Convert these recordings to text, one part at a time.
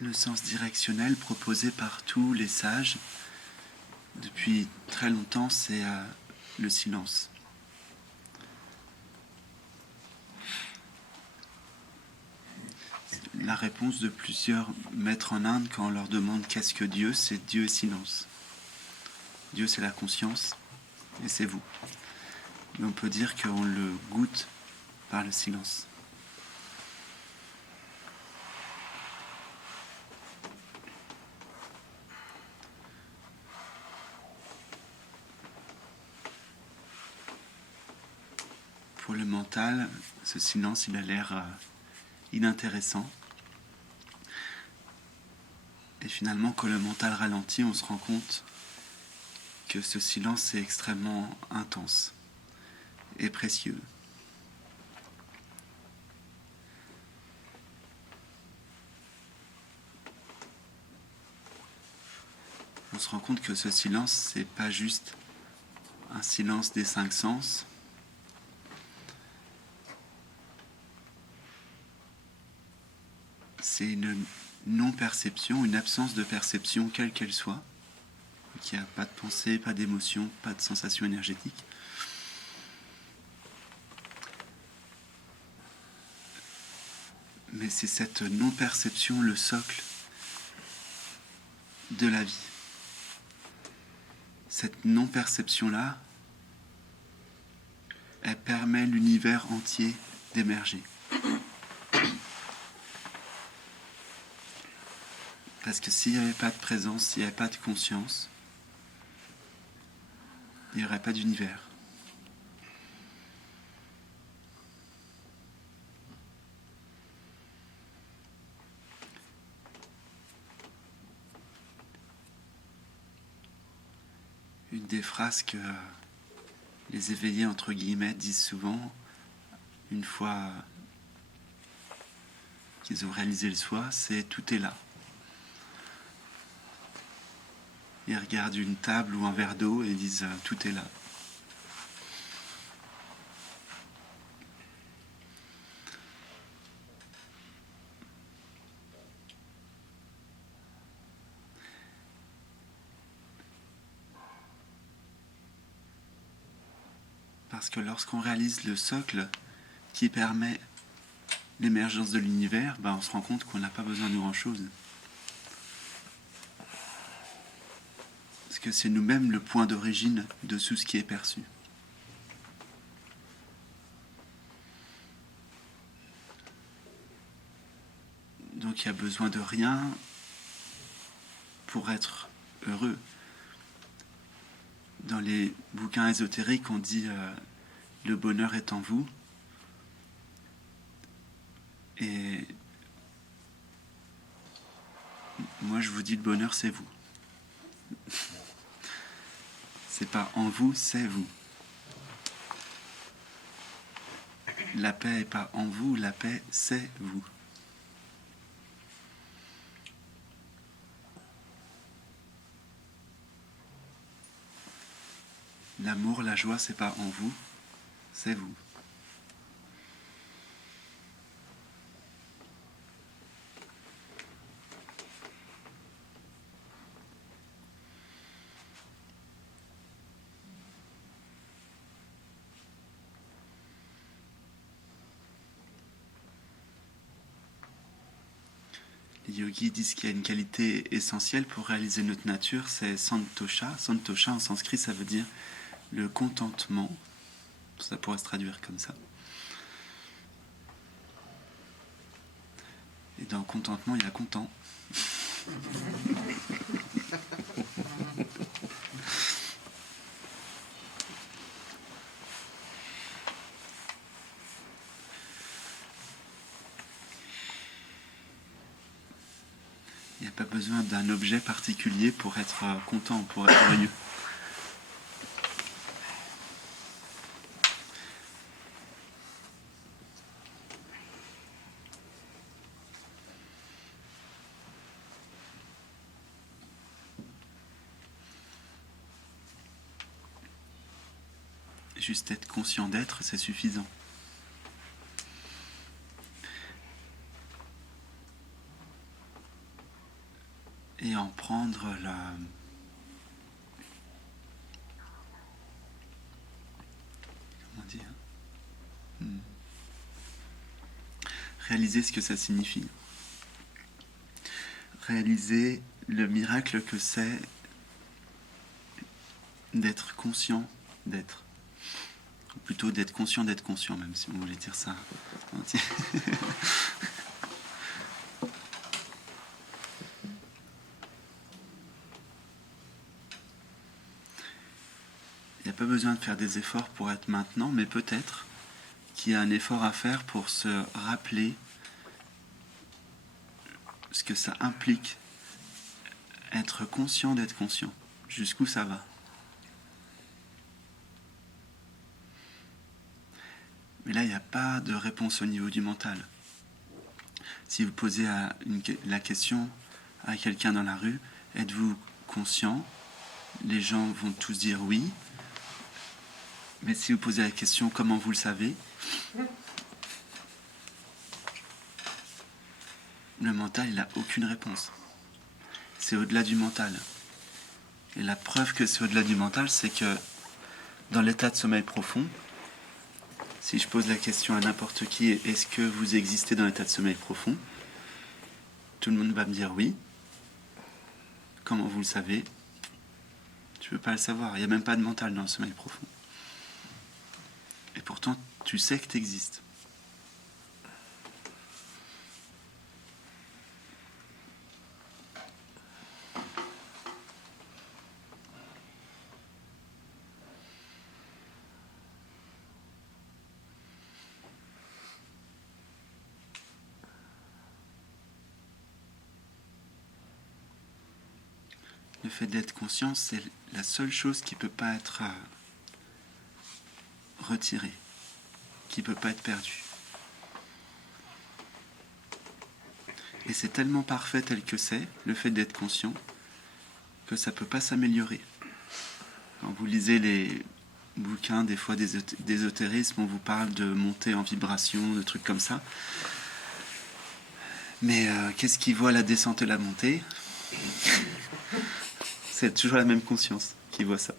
Le sens directionnel proposé par tous les sages depuis très longtemps, c'est le silence. La réponse de plusieurs maîtres en Inde quand on leur demande qu'est-ce que Dieu, c'est Dieu est silence. Dieu c'est la conscience et c'est vous. Et on peut dire qu'on le goûte par le silence. Pour le mental, ce silence, il a l'air inintéressant. Et finalement, quand le mental ralentit, on se rend compte que ce silence est extrêmement intense et précieux. On se rend compte que ce silence, c'est pas juste un silence des 5 sens. C'est une non-perception, une absence de perception, quelle qu'elle soit. Il n'y a pas de pensée, pas d'émotion, pas de sensation énergétique. Mais c'est cette non-perception le socle de la vie. Cette non-perception-là, elle permet l'univers entier d'émerger. Parce que s'il n'y avait pas de présence, s'il n'y avait pas de conscience, il n'y aurait pas d'univers. Une des phrases que les éveillés, entre guillemets, disent souvent, une fois qu'ils ont réalisé le soi, c'est « tout est là ». Ils regardent une table ou un verre d'eau et disent « tout est là ». Parce que lorsqu'on réalise le socle qui permet l'émergence de l'univers, on se rend compte qu'on n'a pas besoin de grand-chose. Parce que c'est nous-mêmes le point d'origine de tout ce qui est perçu. Donc il n'y a besoin de rien pour être heureux. Dans les bouquins ésotériques, on dit le bonheur est en vous. Et moi je vous dis le bonheur c'est vous. C'est pas en vous, c'est vous. La paix n'est pas en vous, la paix c'est vous. L'amour, la joie, c'est pas en vous, c'est vous. Les yogis disent qu'il y a une qualité essentielle pour réaliser notre nature, c'est santosha. Santosha en sanskrit, ça veut dire le contentement. Ça pourrait se traduire comme ça. Et dans contentement, il y a content. Il n'y a pas besoin d'un objet particulier pour être content, pour être heureux. Juste être conscient d'être, c'est suffisant. et en prendre comment dire, réaliser ce que ça signifie. Réaliser le miracle que c'est d'être conscient d'être. Ou plutôt d'être conscient, même si on voulait dire ça. Il n'y a pas besoin de faire des efforts pour être maintenant, mais peut-être qu'il y a un effort à faire pour se rappeler ce que ça implique être conscient d'être conscient. Jusqu'où ça va. Mais là, il n'y a pas de réponse au niveau du mental. Si vous posez la question à quelqu'un dans la rue, êtes-vous conscient? Les gens vont tous dire oui. Mais si vous posez la question, comment vous le savez? Le mental, il n'a aucune réponse. C'est au-delà du mental. Et la preuve que c'est au-delà du mental, c'est que dans l'état de sommeil profond, si je pose la question à n'importe qui, est-ce que vous existez dans l'état de sommeil profond? Tout le monde va me dire oui. Comment vous le savez? Tu ne peux pas le savoir. Il n'y a même pas de mental dans le sommeil profond. Et pourtant, tu sais que tu existes. Le fait d'être conscient, c'est la seule chose qui ne peut pas être retirée, qui ne peut pas être perdue. Et c'est tellement parfait tel que c'est, le fait d'être conscient, que ça ne peut pas s'améliorer. Quand vous lisez les bouquins, des fois d'ésotérisme, on vous parle de montée en vibration, de trucs comme ça. Mais qu'est-ce qui voit la descente et la montée? C'est toujours la même conscience qui voit ça.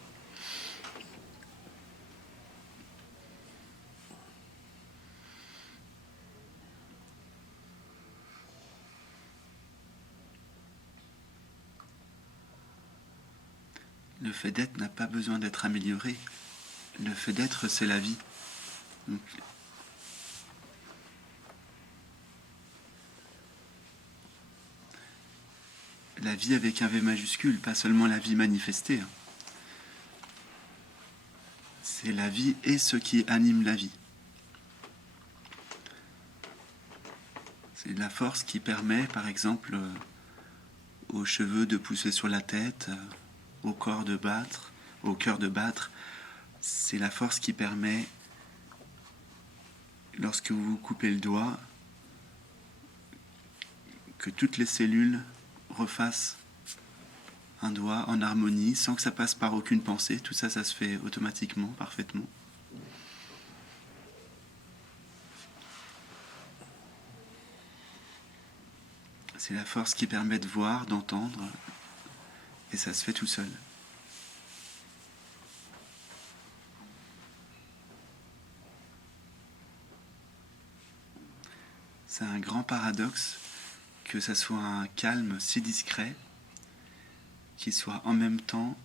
Le fait d'être n'a pas besoin d'être amélioré. Le fait d'être, c'est la vie. Donc, la vie avec un V majuscule, pas seulement la vie manifestée. C'est la vie et ce qui anime la vie. C'est la force qui permet, par exemple, aux cheveux de pousser sur la tête, au corps de battre, au cœur de battre. C'est la force qui permet, lorsque vous vous coupez le doigt, que toutes les cellules refassent un doigt en harmonie, sans que ça passe par aucune pensée. Tout ça, ça se fait automatiquement, parfaitement. C'est la force qui permet de voir, d'entendre, et ça se fait tout seul. C'est un grand paradoxe que ça soit un calme si discret qui soit en même temps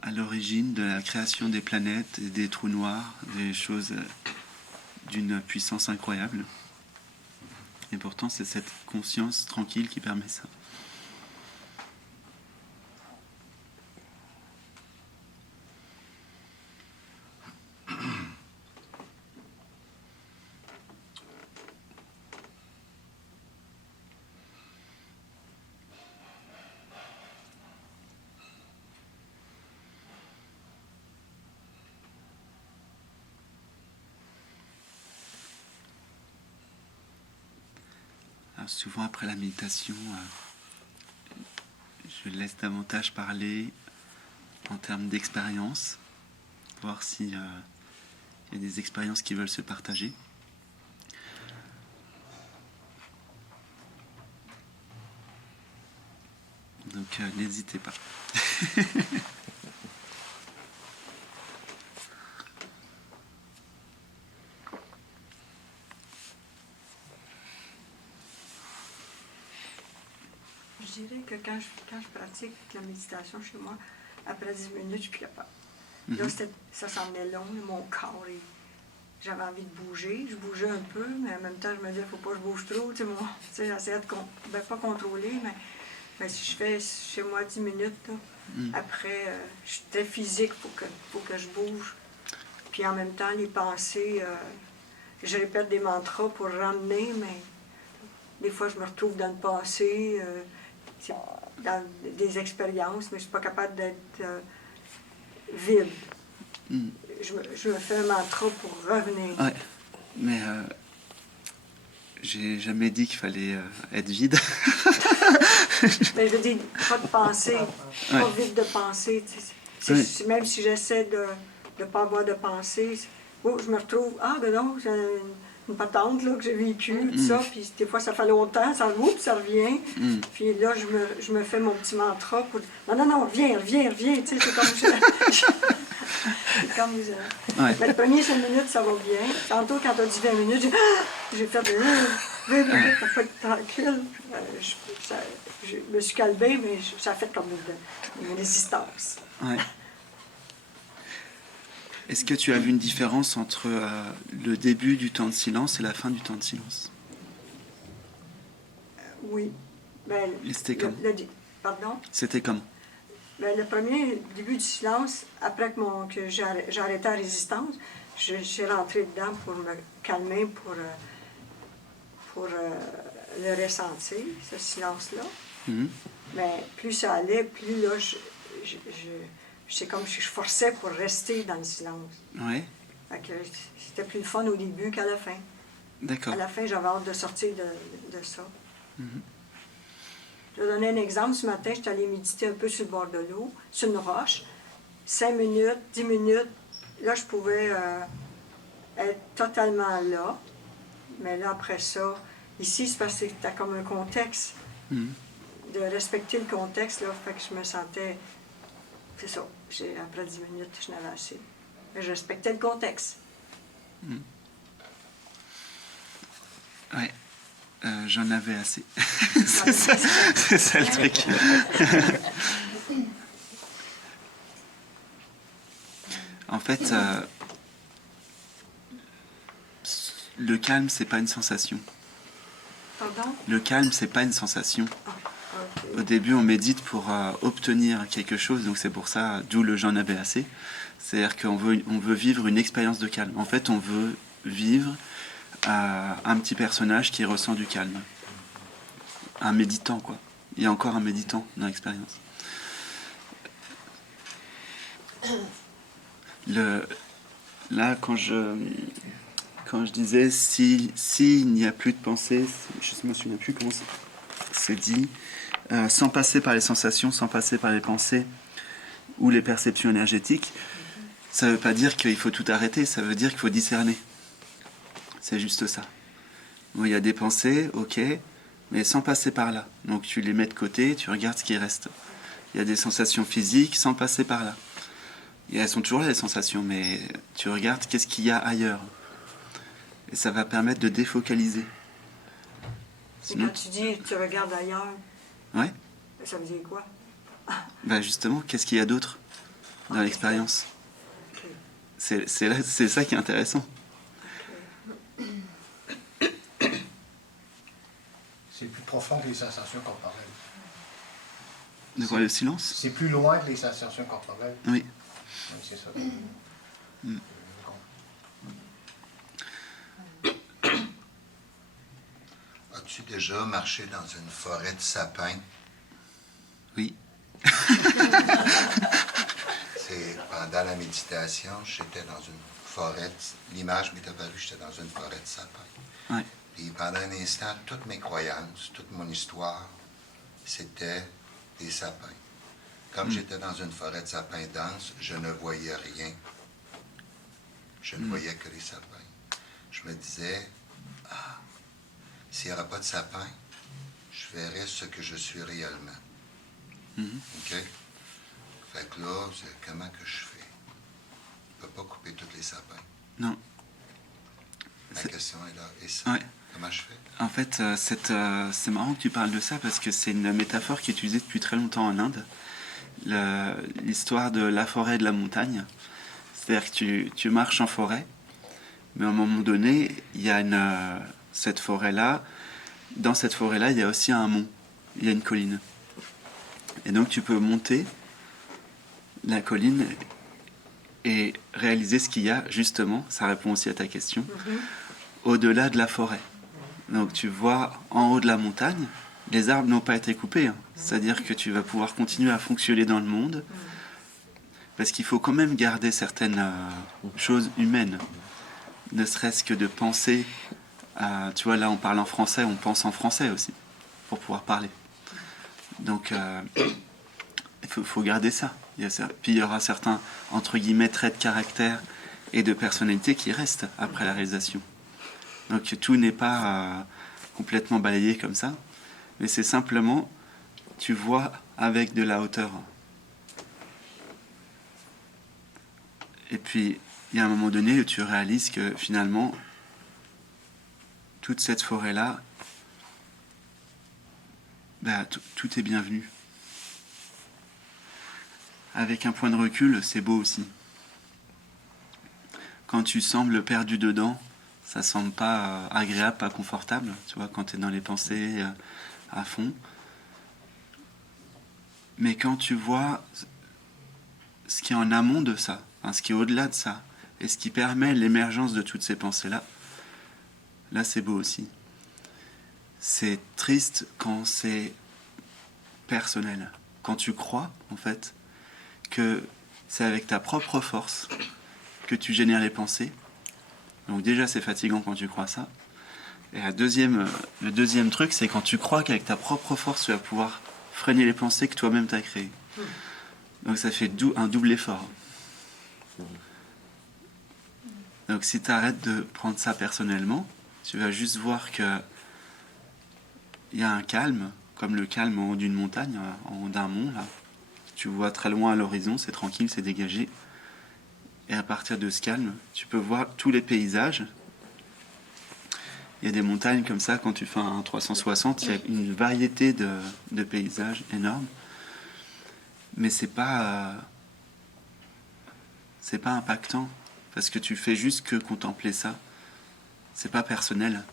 à l'origine de la création des planètes et des trous noirs, des choses d'une puissance incroyable. Et pourtant, c'est cette conscience tranquille qui permet ça. Alors souvent après la méditation, je laisse davantage parler en termes d'expérience, voir s'il y a des expériences qui veulent se partager. Donc n'hésitez pas. Je dirais que quand je pratique la méditation chez moi, après 10 minutes, je suis plus capable. Là, ça s'en est long, mon corps, j'avais envie de bouger. Je bougeais un peu, mais en même temps, je me disais, il ne faut pas que je bouge trop. J'essayais de pas contrôler, mais si je fais chez moi 10 minutes, là, après, je suis très physique, il faut que je bouge. Puis en même temps, les pensées, je répète des mantras pour ramener, mais des fois, je me retrouve dans le passé, dans des expériences, mais je ne suis pas capable d'être vide. Je me fais un mantra pour revenir. Ouais, mais j'ai jamais dit qu'il fallait être vide. Mais je veux dire, pas de pensée, pas vide de pensée. Même si j'essaie de ne pas avoir de pensée, je me retrouve, ben non, j'ai une patente là, que j'ai vécue, tout ça, puis des fois ça fait longtemps, ça revient. Puis là, je me fais mon petit mantra pour non, reviens, tu sais, c'est comme c'est comme mais le premier 5 minutes, ça va bien. Tantôt, quand tu as dit 20 minutes, j'ai fait 20 minutes, ça fait tranquille. Je me suis calmée, mais ça a fait comme une résistance. Ouais. Est-ce que tu as vu une différence entre le début du temps de silence et la fin du temps de silence? Oui. Ben, et c'était comment? Pardon? C'était comment? Ben, le premier début du silence, après que j'ai arrêté la résistance, je suis rentrée dedans pour me calmer, pour le ressentir, ce silence-là. Mais plus ça allait, plus là, c'est comme si je forçais pour rester dans le silence. Ouais. C'était plus le fun au début qu'à la fin. D'accord. À la fin, j'avais hâte de sortir de ça. Je vais donner un exemple. Ce matin, j'étais allée méditer un peu sur le bord de l'eau, sur une roche. 5 minutes, 10 minutes. Là, je pouvais être totalement là. Mais là, après ça, ici, c'est parce que c'était comme un contexte. De respecter le contexte, là, fait que je me sentais... C'est ça. Après 10 minutes, je n'avais assez. Mais je respectais le contexte. Ouais. J'en avais assez. c'est ça le truc. En fait, le calme, c'est pas une sensation. Pardon? Le calme, c'est pas une sensation. Okay. Au début, on médite pour obtenir quelque chose, donc c'est pour ça, d'où le j'en avais assez. C'est-à-dire qu'on veut vivre une expérience de calme. En fait, on veut vivre un petit personnage qui ressent du calme. Un méditant, quoi. Il y a encore un méditant dans l'expérience. Là, quand je disais s'il n'y a plus de pensée, je ne me souviens plus comment c'est dit, sans passer par les sensations, sans passer par les pensées ou les perceptions énergétiques, ça ne veut pas dire qu'il faut tout arrêter, ça veut dire qu'il faut discerner. C'est juste ça. Bon, il y a des pensées, ok, mais sans passer par là. Donc tu les mets de côté, tu regardes ce qui reste. Il y a des sensations physiques sans passer par là. Et elles sont toujours là, les sensations, mais tu regardes qu'est-ce qu'il y a ailleurs. Et ça va permettre de défocaliser. Sinon, quand tu dis tu regardes ailleurs, ouais. Ça veut dire quoi? Ben justement, qu'est-ce qu'il y a d'autre dans l'expérience? C'est ça qui est intéressant. C'est plus profond que les sensations corporelles. De quoi, le silence? C'est plus loin que les sensations corporelles. Oui. Oui, c'est ça. As-tu déjà marché dans une forêt de sapins? Oui. C'est pendant la méditation, j'étais dans une forêt. L'image m'est apparue, j'étais dans une forêt de sapins. Oui. Puis pendant un instant, toutes mes croyances, toute mon histoire, c'était des sapins. Comme j'étais dans une forêt de sapins dense, je ne voyais rien. Je ne voyais que les sapins. Je me disais, s'il n'y aura pas de sapins, je verrai ce que je suis réellement. OK? Fait que là, comment que je fais? Je ne peux pas couper tous les sapins. Non. La C'est- question est là. Et ça, Ouais. comment je fais? En fait, c'est marrant que tu parles de ça parce que c'est une métaphore qui est utilisée depuis très longtemps en Inde. L'histoire de la forêt et de la montagne. C'est-à-dire que tu marches en forêt, mais à un moment donné, il y a cette forêt-là. Dans cette forêt-là, il y a aussi un mont, il y a une colline. Et donc tu peux monter la colline et réaliser ce qu'il y a, justement, ça répond aussi à ta question, au-delà de la forêt. Donc tu vois en haut de la montagne, les arbres n'ont pas été coupés. Hein. C'est-à-dire que tu vas pouvoir continuer à fonctionner dans le monde, parce qu'il faut quand même garder certaines choses humaines, ne serait-ce que de penser, tu vois là on parle en français, on pense en français aussi, pour pouvoir parler. Donc il faut garder ça. Puis il y aura certains, entre guillemets, traits de caractère et de personnalité qui restent après la réalisation. Donc tout n'est pas complètement balayé comme ça, mais c'est simplement, tu vois avec de la hauteur. Et puis, il y a un moment donné où tu réalises que finalement, toute cette forêt-là, bah, tout est bienvenu. Avec un point de recul, c'est beau aussi. Quand tu sembles perdu dedans, ça semble pas agréable, pas confortable, tu vois, quand tu es dans les pensées à fond. Mais quand tu vois ce qui est en amont de ça, hein, ce qui est au-delà de ça, et ce qui permet l'émergence de toutes ces pensées-là, là c'est beau aussi. C'est triste quand c'est personnel. Quand tu crois, en fait, que c'est avec ta propre force que tu génères les pensées. Donc déjà c'est fatigant quand tu crois ça. Et le deuxième truc, c'est quand tu crois qu'avec ta propre force, tu vas pouvoir freiner les pensées que toi-même t'as créées. Donc ça fait un double effort. Donc si tu arrêtes de prendre ça personnellement, tu vas juste voir que il y a un calme, comme le calme en haut d'une montagne, en haut d'un mont, là. Tu vois très loin à l'horizon, c'est tranquille, c'est dégagé. Et à partir de ce calme, tu peux voir tous les paysages. Il y a des montagnes comme ça, quand tu fais un 360, il y a une variété de paysages énormes. Mais c'est pas impactant, parce que tu fais juste que contempler ça. C'est pas personnel.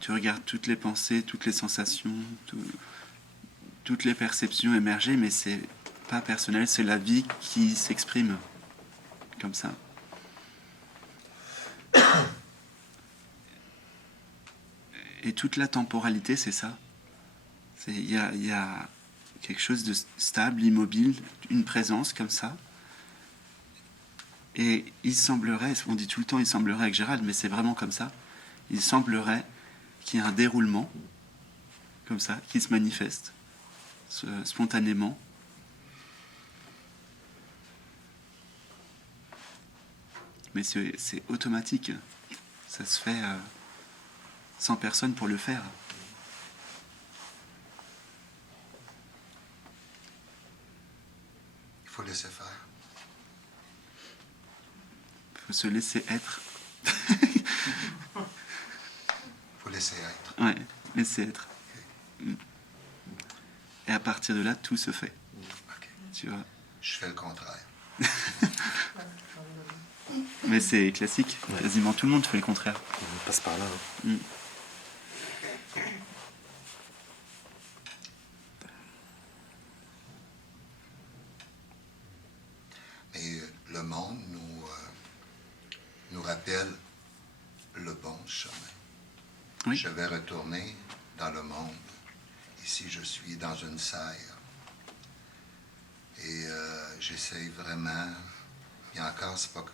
Tu regardes toutes les pensées, toutes les sensations, toutes les perceptions émerger, mais c'est pas personnel, c'est la vie qui s'exprime comme ça. Et toute la temporalité, c'est ça. Il y a quelque chose de stable, immobile, une présence comme ça. Et il semblerait, on dit tout le temps il semblerait avec Gérald, mais c'est vraiment comme ça, il semblerait qu'il y ait un déroulement, comme ça, qui se manifeste spontanément. Mais c'est automatique. Ça se fait sans personne pour le faire. Il faut laisser faire. Il faut se laisser être. Il faut laisser être. Ouais, laisser être. Et à partir de là, tout se fait. OK. Tu vois. Je fais le contraire. Mais c'est classique. Ouais. Quasiment tout le monde fait le contraire. On passe par là. Hein. Mm. Mais le monde nous rappelle le bon chemin. Oui. Je vais retourner dans le monde. Ici, je suis dans une serre. Et j'essaye vraiment, et encore, c'est pas que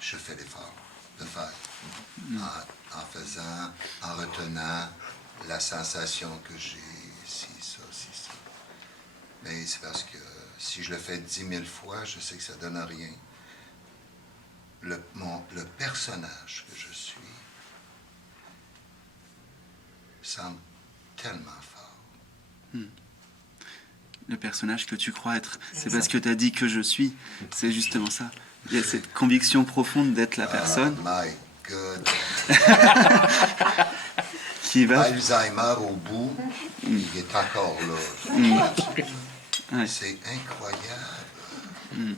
je fais l'effort de faire. En retenant la sensation que j'ai, ci, ça. Mais c'est parce que si je le fais 10 000 fois, je sais que ça donne rien. Le personnage que je suis semble tellement fort. Le personnage que tu crois être. C'est parce que tu as dit que je suis. C'est justement ça. Il y a cette conviction profonde d'être la personne My God. qui va... Alzheimer au bout, il est encore là. Ouais. C'est incroyable.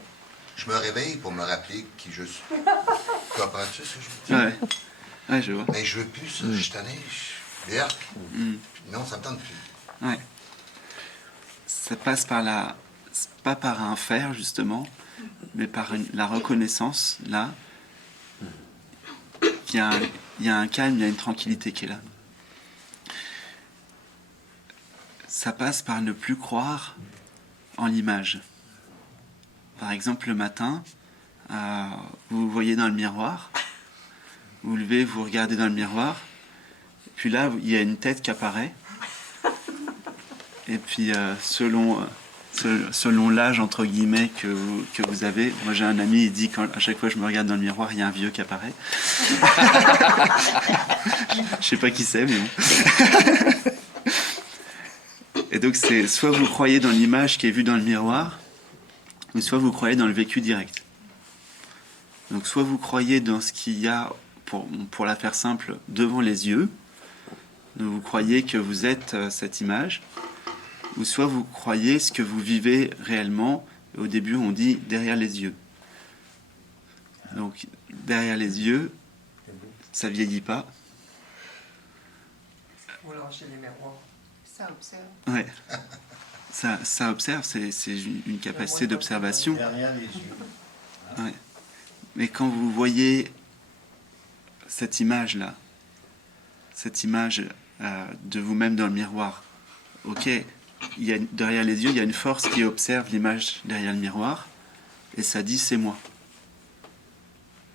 Je me réveille pour me rappeler qui je suis. Comprends-tu ce que je veux dire? Ouais, je vois. Mais je veux plus ça. Je suis tanné. Je suis verte. Non, ça me tente plus. Ouais. Ça passe par la... pas par un faire, justement, mais par la reconnaissance, là. Il y a un calme, il y a une tranquillité qui est là. Ça passe par ne plus croire en l'image. Par exemple, le matin, vous vous voyez dans le miroir, vous vous levez, vous regardez dans le miroir, puis là, il y a une tête qui apparaît, et puis selon l'âge, entre guillemets, que vous avez, moi j'ai un ami, il dit qu'à chaque fois que je me regarde dans le miroir, il y a un vieux qui apparaît. Je sais pas qui c'est, mais bon. Et donc c'est soit vous croyez dans l'image qui est vue dans le miroir, ou soit vous croyez dans le vécu direct. Donc soit vous croyez dans ce qu'il y a, pour la faire simple, devant les yeux, donc vous croyez que vous êtes cette image, ou soit vous croyez ce que vous vivez réellement. Au début on dit derrière les yeux. Donc derrière les yeux, ça vieillit pas. Vous lâchez les miroirs. Ça observe. Ouais. Ça observe, c'est une capacité d'observation. Derrière les yeux. Ouais. Mais quand vous voyez cette image-là, cette image de vous-même dans le miroir, ok, derrière les yeux, il y a une force qui observe l'image derrière le miroir, et ça dit c'est moi.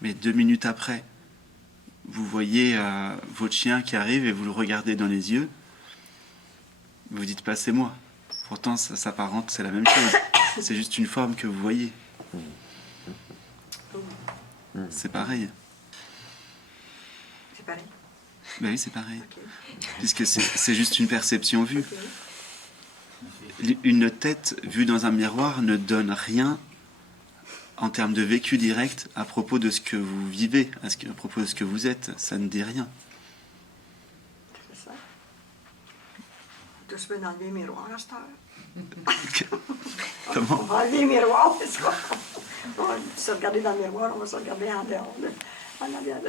Mais 2 minutes après, vous voyez votre chien qui arrive et vous le regardez dans les yeux, vous dites pas c'est moi. Pourtant, ça s'apparente, c'est la même chose. C'est juste une forme que vous voyez. C'est pareil. C'est pareil. Ben oui, c'est pareil. OK. Puisque c'est juste une perception vue. OK. Une tête vue dans un miroir ne donne rien en termes de vécu direct à propos de ce que vous vivez, à propos de ce que vous êtes. Ça ne dit rien. C'est ça. Tu peux enlever les miroirs à cette heure. On Comment? va enlever les miroirs, c'est ça. On va se regarder dans le miroir, on va se regarder en dehors, en arrière.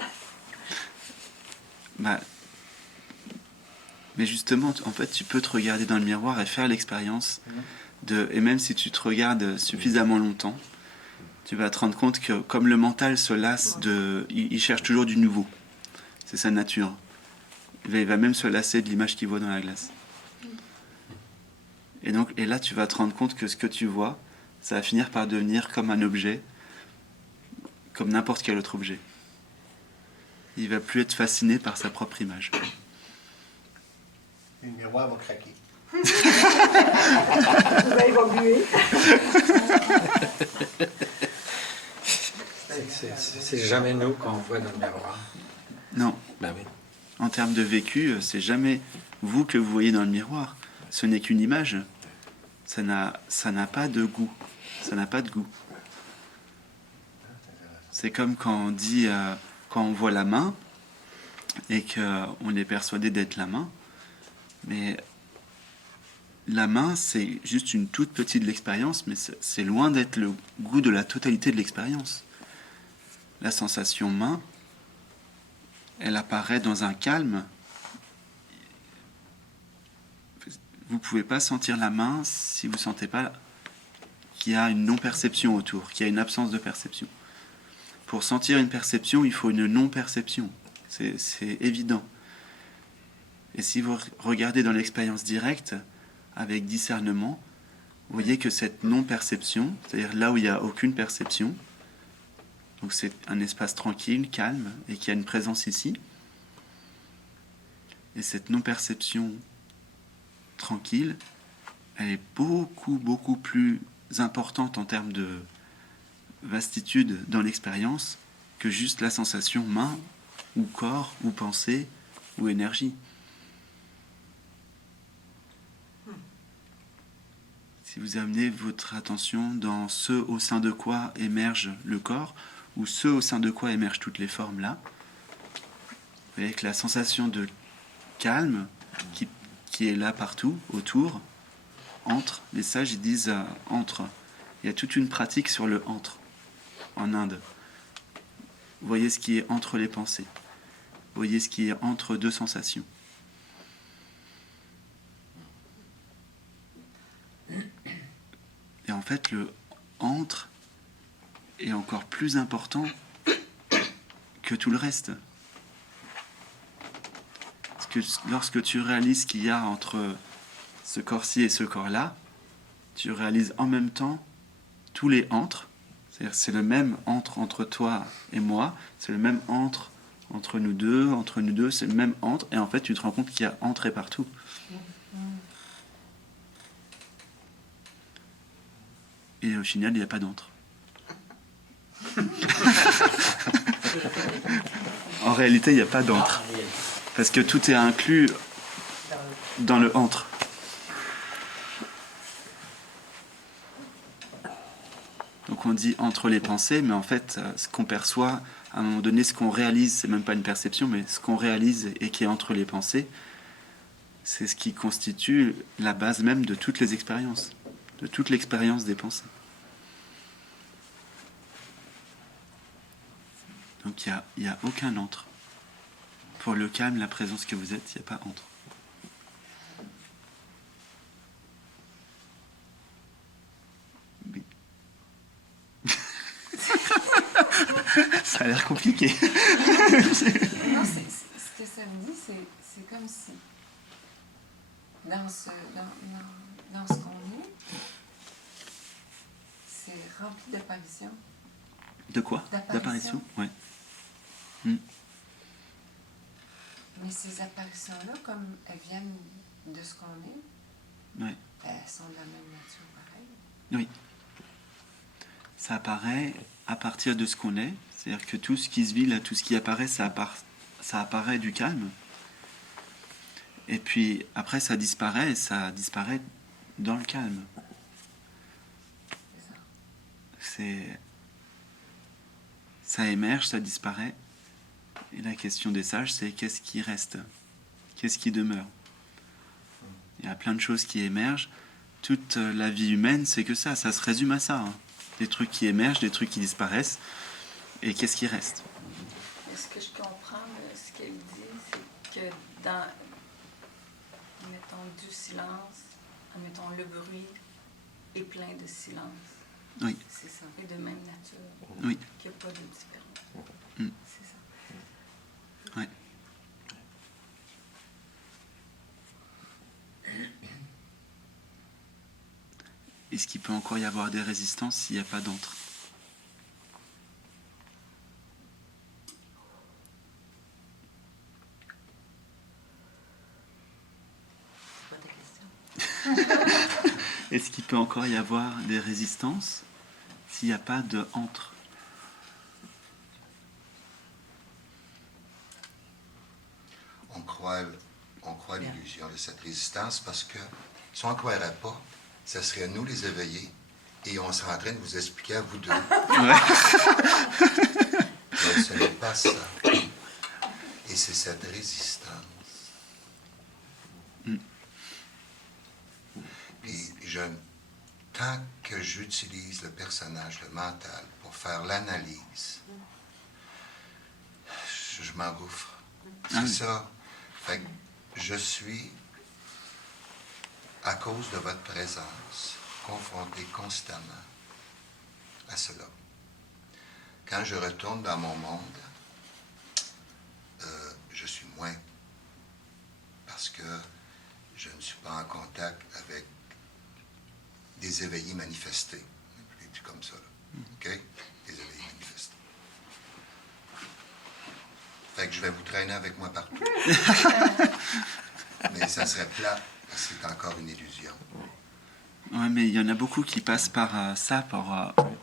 Bah, mais justement, en fait, tu peux te regarder dans le miroir et faire l'expérience et même si tu te regardes suffisamment longtemps, tu vas te rendre compte que comme le mental se lasse il cherche toujours du nouveau. C'est sa nature. Il va même se lasser de l'image qu'il voit dans la glace. Et là, tu vas te rendre compte que ce que tu vois, ça va finir par devenir comme un objet, comme n'importe quel autre objet. Il va plus être fasciné par sa propre image. Et le miroir va craquer. Il va buer. C'est jamais nous qu'on voit dans le miroir. Non. Ben oui. En termes de vécu, c'est jamais vous que vous voyez dans le miroir. Ce n'est qu'une image. Ça n'a pas de goût. Ça n'a pas de goût. C'est comme quand on dit, quand on voit la main et qu'on est persuadé d'être la main. Mais la main, c'est juste une toute petite de l'expérience, mais c'est loin d'être le goût de la totalité de l'expérience. La sensation main, elle apparaît dans un calme. Vous ne pouvez pas sentir la main si vous ne sentez pas qu'il y a une non-perception autour, qu'il y a une absence de perception. Pour sentir une perception, il faut une non-perception. C'est évident. Et si vous regardez dans l'expérience directe, avec discernement, vous voyez que cette non-perception, c'est-à-dire là où il n'y a aucune perception, donc c'est un espace tranquille, calme, et qu'il y a une présence ici, et cette non-perception tranquille, elle est beaucoup, beaucoup plus importante en termes de vastitude dans l'expérience que juste la sensation main, ou corps, ou pensée, ou énergie. Si vous amenez votre attention dans ce au sein de quoi émerge le corps, ou ce au sein de quoi émergent toutes les formes là, avec la sensation de calme qui est là partout, autour, entre. Les sages ils disent entre. Il y a toute une pratique sur le entre en Inde. Vous voyez ce qui est entre les pensées. Vous voyez ce qui est entre deux sensations. Et en fait, le entre est encore plus important que tout le reste. Parce que lorsque tu réalises ce qu'il y a entre ce corps-ci et ce corps-là, tu réalises en même temps tous les entre. C'est-à-dire c'est le même entre toi et moi, c'est le même entre nous deux, c'est le même entre, et en fait tu te rends compte qu'il y a entre et partout. Et au final, il n'y a pas d'entre. En réalité, il n'y a pas d'entre. Parce que tout est inclus dans le entre. Donc on dit entre les pensées, mais en fait, ce qu'on perçoit, à un moment donné, ce qu'on réalise, c'est même pas une perception, mais ce qu'on réalise et qui est entre les pensées, c'est ce qui constitue la base même de toutes les expériences, de toute l'expérience des pensées. Donc il n'y a aucun entre. Pour le calme, la présence que vous êtes, il n'y a pas entre. Oui. Ça a l'air compliqué. Non, ce que ça me dit, c'est comme si dans ce qu'on est, c'est rempli d'apparitions. De quoi? D'apparition? Ouais. Mais ces apparitions-là, comme elles viennent de ce qu'on est, Ouais. elles sont de la même nature pareil. Oui. Ça apparaît à partir de ce qu'on est. C'est-à-dire que tout ce qui se vit là, tout ce qui apparaît, ça apparaît du calme. Et puis après, ça disparaît, et ça disparaît dans le calme. Ça émerge, ça disparaît. Et la question des sages, c'est qu'est-ce qui reste? Qu'est-ce qui demeure? Il y a plein de choses qui émergent. Toute la vie humaine, c'est que ça se résume à ça. Hein. Des trucs qui émergent, des trucs qui disparaissent. Et qu'est-ce qui reste? Et ce que je comprends de ce qu'elle dit, c'est que dans, mettons, du silence, mettons, le bruit est plein de silence. Oui. C'est ça. Et de même nature. Oui. Qu'il n'y a pas de différence. Mm. C'est ça. Ouais. Est-ce qu'il peut encore y avoir des résistances s'il n'y a pas d'entre? Est-ce qu'il peut encore y avoir des résistances s'il n'y a pas de entre? On croit l'illusion de cette résistance parce que si on ne croirait pas, ce serait nous les éveillés et on serait en train de vous expliquer à vous deux. Ouais. Mais ce n'est pas ça. Et c'est cette résistance. Puis tant que j'utilise le personnage, le mental, pour faire l'analyse, je m'engouffre. C'est ça. Fait que je suis, à cause de votre présence, confronté constamment à cela. Quand je retourne dans mon monde, je suis moins, parce que je ne suis pas en contact avec des éveillés manifestés. C'est comme ça, là. OK? Des éveillés manifestés. Fait que je vais vous traîner avec moi partout. Mais ça serait plat, parce que c'est encore une illusion. Oui, mais il y en a beaucoup qui passent par ça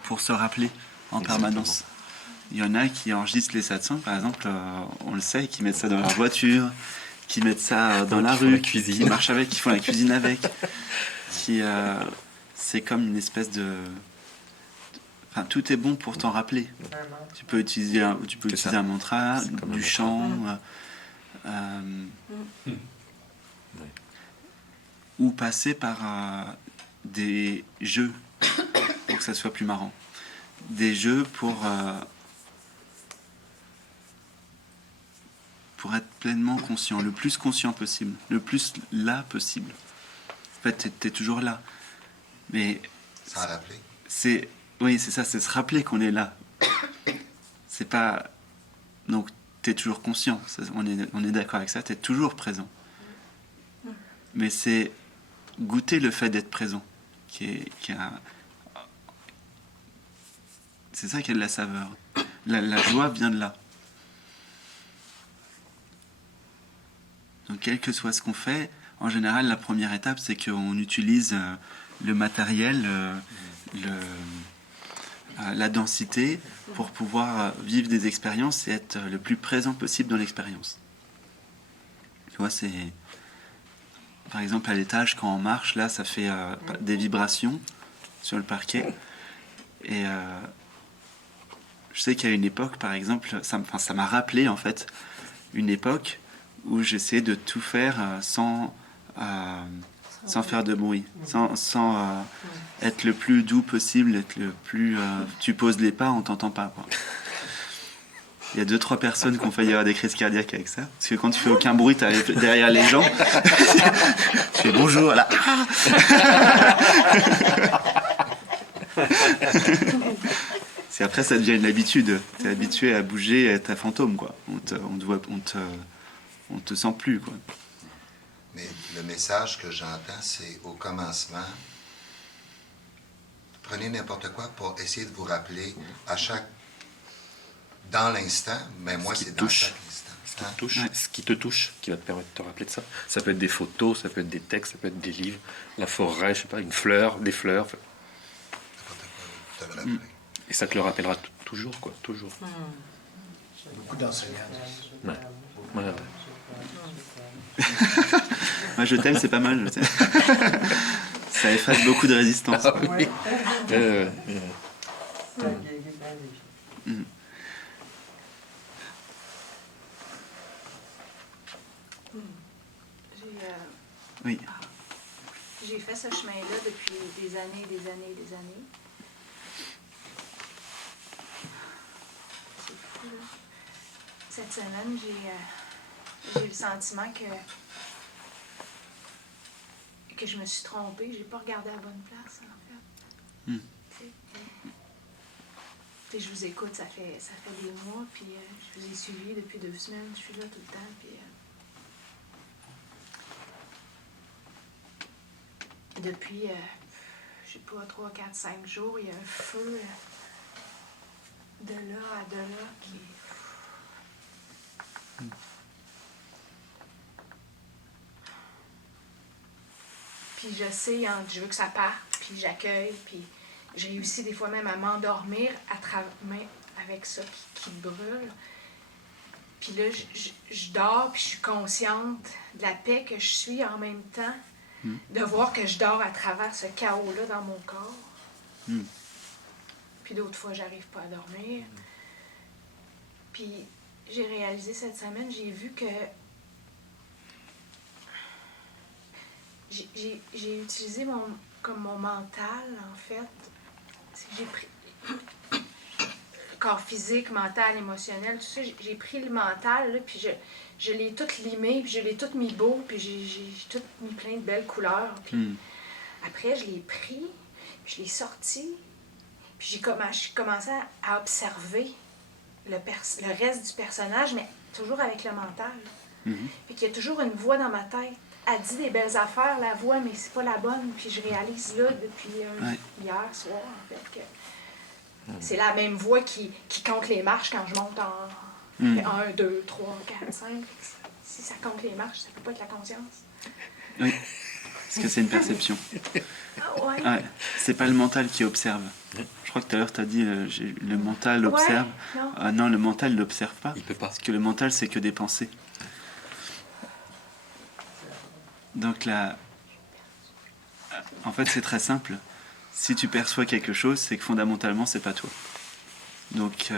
pour se rappeler en permanence. Il y en a qui enregistrent les satsangs, par exemple, on le sait, qui mettent ça dans leur voiture, qui mettent ça dans la rue, qui marchent avec, qui font la cuisine avec. c'est comme une espèce de... Enfin, tout est bon pour t'en rappeler. Tu peux utiliser un mantra, du chant, ou passer par des jeux pour que ça soit plus marrant. Des jeux pour être pleinement conscient, le plus conscient possible, le plus là possible. En fait, t'es toujours là. Mais Sans rappeler. Oui, c'est ça, c'est se rappeler qu'on est là. C'est pas... Donc, t'es toujours conscient, on est d'accord avec ça, t'es toujours présent. Mais c'est goûter le fait d'être présent c'est ça qui a de la saveur. La joie vient de là. Donc, quel que soit ce qu'on fait, en général, la première étape, c'est qu'on utilise le matériel, la densité, pour pouvoir vivre des expériences et être le plus présent possible dans l'expérience. Tu vois, c'est... Par exemple, à l'étage, quand on marche, là, ça fait des vibrations sur le parquet. Et je sais qu'il y a une époque, par exemple, ça m'a rappelé, en fait, une époque où j'essayais de tout faire sans faire de bruit, sans être le plus doux possible, être le plus... tu poses les pas, on t'entend pas, quoi. Il y a 2-3 personnes qui ont failli avoir des crises cardiaques avec ça. Parce que quand tu fais aucun bruit, tu arrives derrière les gens. Tu fais bonjour, là. C'est après, ça devient une habitude. Tu es habitué à bouger, à être un fantôme, quoi. On te sent plus, quoi. Mais le message que j'entends, c'est au commencement, prenez n'importe quoi pour essayer de vous rappeler dans l'instant, mais moi c'est dans chaque instant. Ce qui te touche, qui va te permettre de te rappeler de ça. Ça peut être des photos, ça peut être des textes, ça peut être des livres, la forêt, je sais pas, une fleur, des fleurs. N'importe quoi, te le rappeler. Et ça te le rappellera toujours, quoi, toujours. Beaucoup d'enseignants. Ouais. Ouais. Moi, je t'aime, c'est pas mal. Je t'aime. Ça efface beaucoup de résistance. Ah, oui. Oui. J'ai fait ce chemin-là depuis des années, des années, des années. C'est fou, là. Cette semaine, j'ai eu le sentiment que je me suis trompée. J'ai pas regardé à la bonne place, en fait. Tu sais, je vous écoute, ça fait des mois, puis je vous ai suivi depuis 2 semaines. Je suis là tout le temps, puis... Depuis, je sais pas, 3, 4, 5 jours, il y a un feu de là à de là qui... Puis je sais, hein, je veux que ça parte, puis j'accueille, puis j'ai réussi des fois même à m'endormir avec ça qui brûle. Puis là, je dors, puis je suis consciente de la paix que je suis en même temps. De voir que je dors à travers ce chaos-là dans mon corps. Puis d'autres fois, j'arrive pas à dormir. Puis j'ai réalisé cette semaine, j'ai vu que j'ai utilisé mon mental, en fait. C'est que j'ai pris corps physique, mental, émotionnel, tout ça. J'ai pris le mental, là, puis je l'ai tout limé, puis je l'ai tout mis beau, puis j'ai tout mis plein de belles couleurs. Puis après, je l'ai pris, puis je l'ai sorti, puis j'ai commencé à observer le reste du personnage, mais toujours avec le mental. Puis qu'il y a toujours une voix dans ma tête. Elle dit des belles affaires, la voix, mais c'est pas la bonne. Puis je réalise là, depuis hier soir, en fait, que c'est la même voix qui compte les marches quand je monte en 1, 2, 3, 4, 5. Si ça compte les marches, ça peut pas être la conscience. Oui, parce que c'est une perception. Ah ouais? Ouais. C'est pas le mental qui observe. Je crois que tout à l'heure tu as dit le mental observe. Non. Non, le mental n'observe pas. Il peut pas. Parce que le mental, c'est que des pensées. Donc là, en fait, c'est très simple. Si tu perçois quelque chose, c'est que fondamentalement, c'est pas toi. Donc,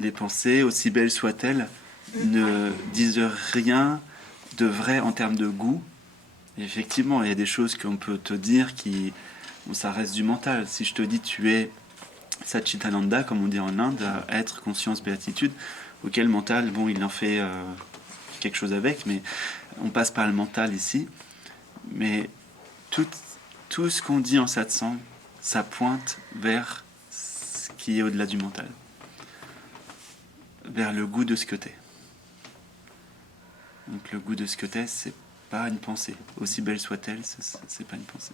les pensées, aussi belles soient-elles, ne disent rien de vrai en termes de goût. Et effectivement, il y a des choses qu'on peut te dire qui, bon, ça reste du mental. Si je te dis tu es Satchitananda, comme on dit en Inde, être, conscience, béatitude, auquel mental, bon, il en fait quelque chose avec, mais on passe par le mental ici. Mais tout ce qu'on dit en satsang, ça pointe vers ce qui est au-delà du mental, vers le goût de ce que t'es. Donc le goût de ce que t'es, c'est pas une pensée. Aussi belle soit-elle, c'est pas une pensée.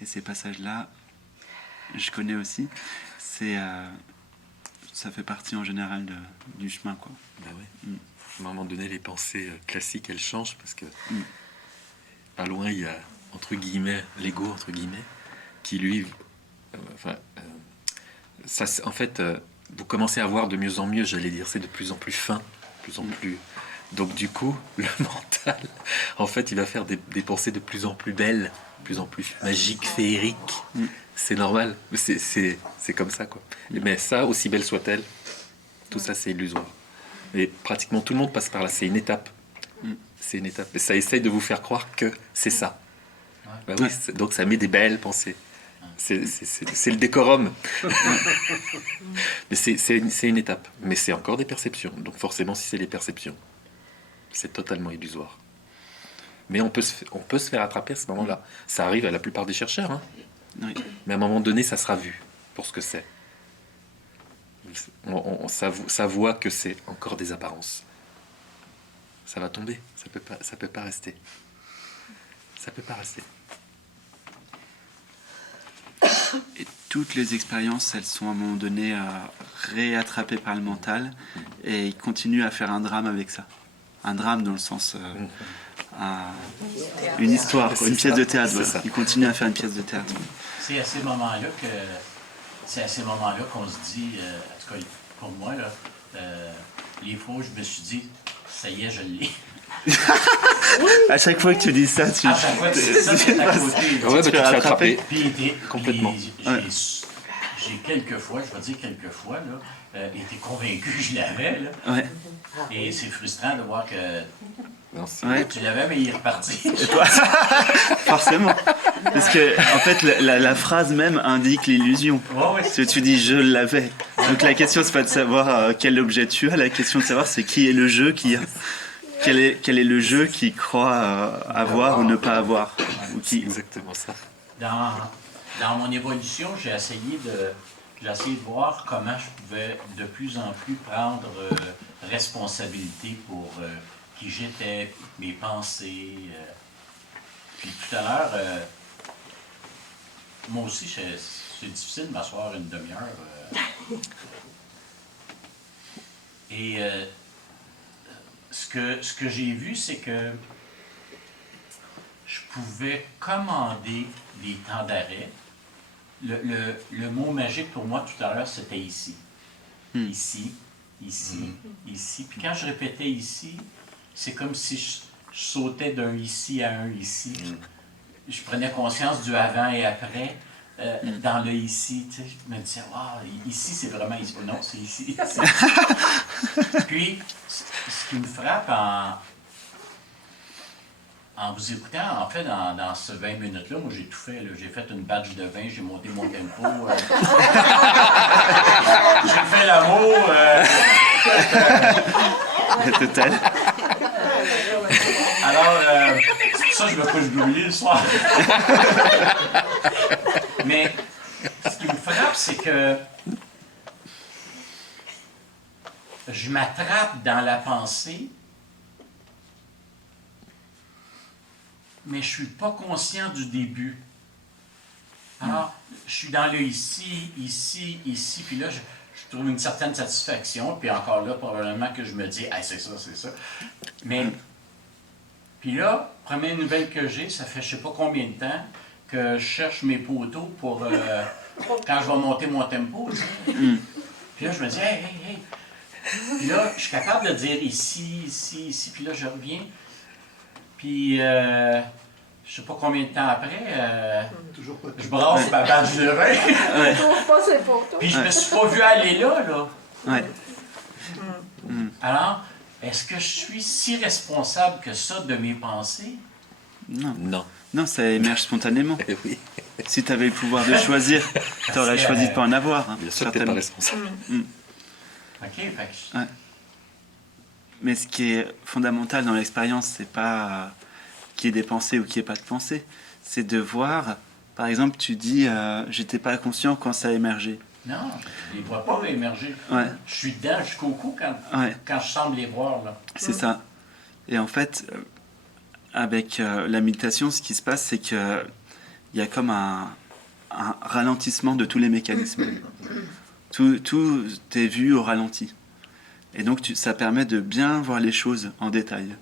Et ces passages-là, je connais aussi. Ça fait partie en général du chemin, quoi. Bah ouais. À un moment donné, les pensées classiques, elles changent parce que pas loin, il y a, entre guillemets, l'ego, entre guillemets, qui lui... ça, en fait, vous commencez à voir de mieux en mieux, j'allais dire, c'est de plus en plus fin, de plus en plus... Donc du coup, le mental, en fait, il va faire des pensées de plus en plus belles, de plus en plus magiques, féeriques. C'est normal, c'est comme ça, quoi. Mais ça, aussi belle soit-elle, tout ça, c'est illusoire. Et pratiquement tout le monde passe par là, c'est une étape. C'est une étape. Et ça essaye de vous faire croire que c'est ça. Bah oui, donc ça met des belles pensées. C'est le décorum. Mais c'est une étape. Mais c'est encore des perceptions. Donc forcément, si c'est les perceptions, c'est totalement illusoire. Mais on peut se faire attraper à ce moment-là. Ça arrive à la plupart des chercheurs. Hein. Oui. Mais à un moment donné, ça sera vu pour ce que c'est. Ça voit que c'est encore des apparences. Ça va tomber. Ça peut pas rester. Ça peut pas rester. Et toutes les expériences, elles sont à un moment donné réattrapées par le mental et ils continuent à faire un drame avec ça. Un drame dans le sens... une histoire, une pièce de théâtre. Voilà. Ils continuent à faire une pièce de théâtre. C'est à ces moments-là qu'on se dit, en tout cas pour moi, là, les fois où je me suis dit, ça y est, je l'ai. À chaque fois que tu dis ça, tu... À chaque fois que tu dis ça, c'est à côté. Ouais, tu te fais attraper. Complètement. Ouais. J'ai quelquefois, je vais dire quelquefois, là, été convaincu que je l'avais. Là. Ouais. Et c'est frustrant de voir que Ouais. tu l'avais, mais il est reparti. Forcément. Parce que, en fait, la phrase même indique l'illusion. Ouais. Si tu dis « je l'avais ». Donc la question, c'est pas de savoir quel objet tu as. La question de savoir, c'est qui est le jeu qui a... Quel est le jeu qui croit avoir ou ne pas avoir ou qui... C'est exactement ça. Dans mon évolution, j'ai essayé de voir comment je pouvais de plus en plus prendre responsabilité pour qui j'étais, mes pensées. Puis tout à l'heure, moi aussi, c'est difficile de m'asseoir une demi-heure. Et ce que j'ai vu, c'est que je pouvais commander des temps d'arrêt. Le mot magique pour moi tout à l'heure, c'était ici. Ici, ici, ici. Puis quand je répétais ici, c'est comme si je sautais d'un ici à un ici. Je prenais conscience du avant et après. Dans le ici, tu sais, je me disais, wow, ici c'est vraiment ici. Non, c'est ici. Puis, ce qui me frappe en vous écoutant, en fait, dans ce 20 minutes-là, moi j'ai tout fait. Là. J'ai fait une batch de vin, j'ai monté mon tempo. J'ai fait l'amour. Total. Alors, c'est pour ça que je me couche brûlé le soir. Mais ce qui me frappe, c'est que je m'attrape dans la pensée, mais je ne suis pas conscient du début. Alors, je suis dans le ici, ici, ici, puis là, je trouve une certaine satisfaction, puis encore là, probablement que je me dis, hey, c'est ça, c'est ça. Mais, puis là, première nouvelle que j'ai, ça fait je ne sais pas combien de temps que je cherche mes poteaux pour quand je vais monter mon tempo. Tu sais. Puis là, je me dis, hey, Puis là, je suis capable de dire ici, ici, ici, puis là, je reviens. Puis, je sais pas combien de temps après, je brasse ma badge de vin. Je trouve pas ces photos. Puis je me suis pas vu aller là. Ouais. Alors, est-ce que je suis si responsable que ça de mes pensées? Non. Non. Non, ça émerge spontanément. Eh oui, Si tu avais le pouvoir de choisir, tu aurais choisi de pas en avoir. Hein, bien sûr que t'es pas certainement. responsable. OK, fait que Ouais. Mais ce qui est fondamental dans l'expérience, c'est pas qu'il y ait des pensées ou qu'il n'y ait pas de pensées. C'est de voir, par exemple, tu dis j'étais pas conscient quand ça a émergé. non, je les vois pas émerger. Ouais. Je suis dedans jusqu'au cou Ouais. quand je semble les voir, là. C'est ça. Et en fait, avec la méditation, ce qui se passe, c'est que il y a comme un ralentissement de tous les mécanismes. Tout est vu au ralenti. Et donc, ça permet de bien voir les choses en détail.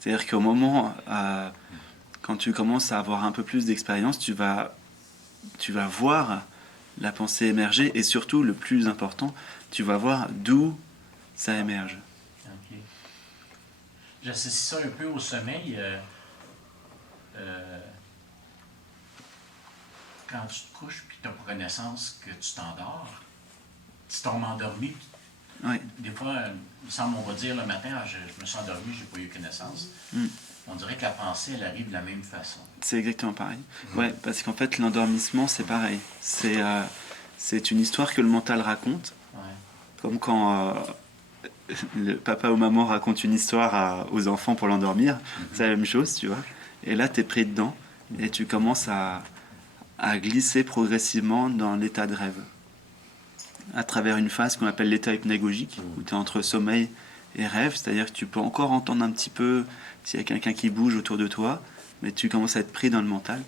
C'est-à-dire qu'au moment, quand tu commences à avoir un peu plus d'expérience, tu vas voir la pensée émerger et surtout, le plus important, tu vas voir d'où ça émerge. OK. J'associe ça un peu au sommeil. Quand tu te couches puis tu as connaissance que tu t'endors, tu tombes endormi. Ouais. Des fois, il me semble, on va dire le matin, je me suis endormi, je n'ai pas eu connaissance. On dirait que la pensée, elle arrive de la même façon. C'est exactement pareil. Ouais, parce qu'en fait, l'endormissement, c'est pareil. C'est une histoire que le mental raconte. Ouais. Comme quand le papa ou maman raconte une histoire aux enfants pour l'endormir. C'est la même chose, tu vois. Et là, tu es pris dedans et tu commences à glisser progressivement dans l'état de rêve. À travers une phase qu'on appelle l'état hypnagogique, où tu es entre sommeil et rêve. C'est-à-dire que tu peux encore entendre un petit peu s'il y a quelqu'un qui bouge autour de toi, mais tu commences à être pris dans le mental.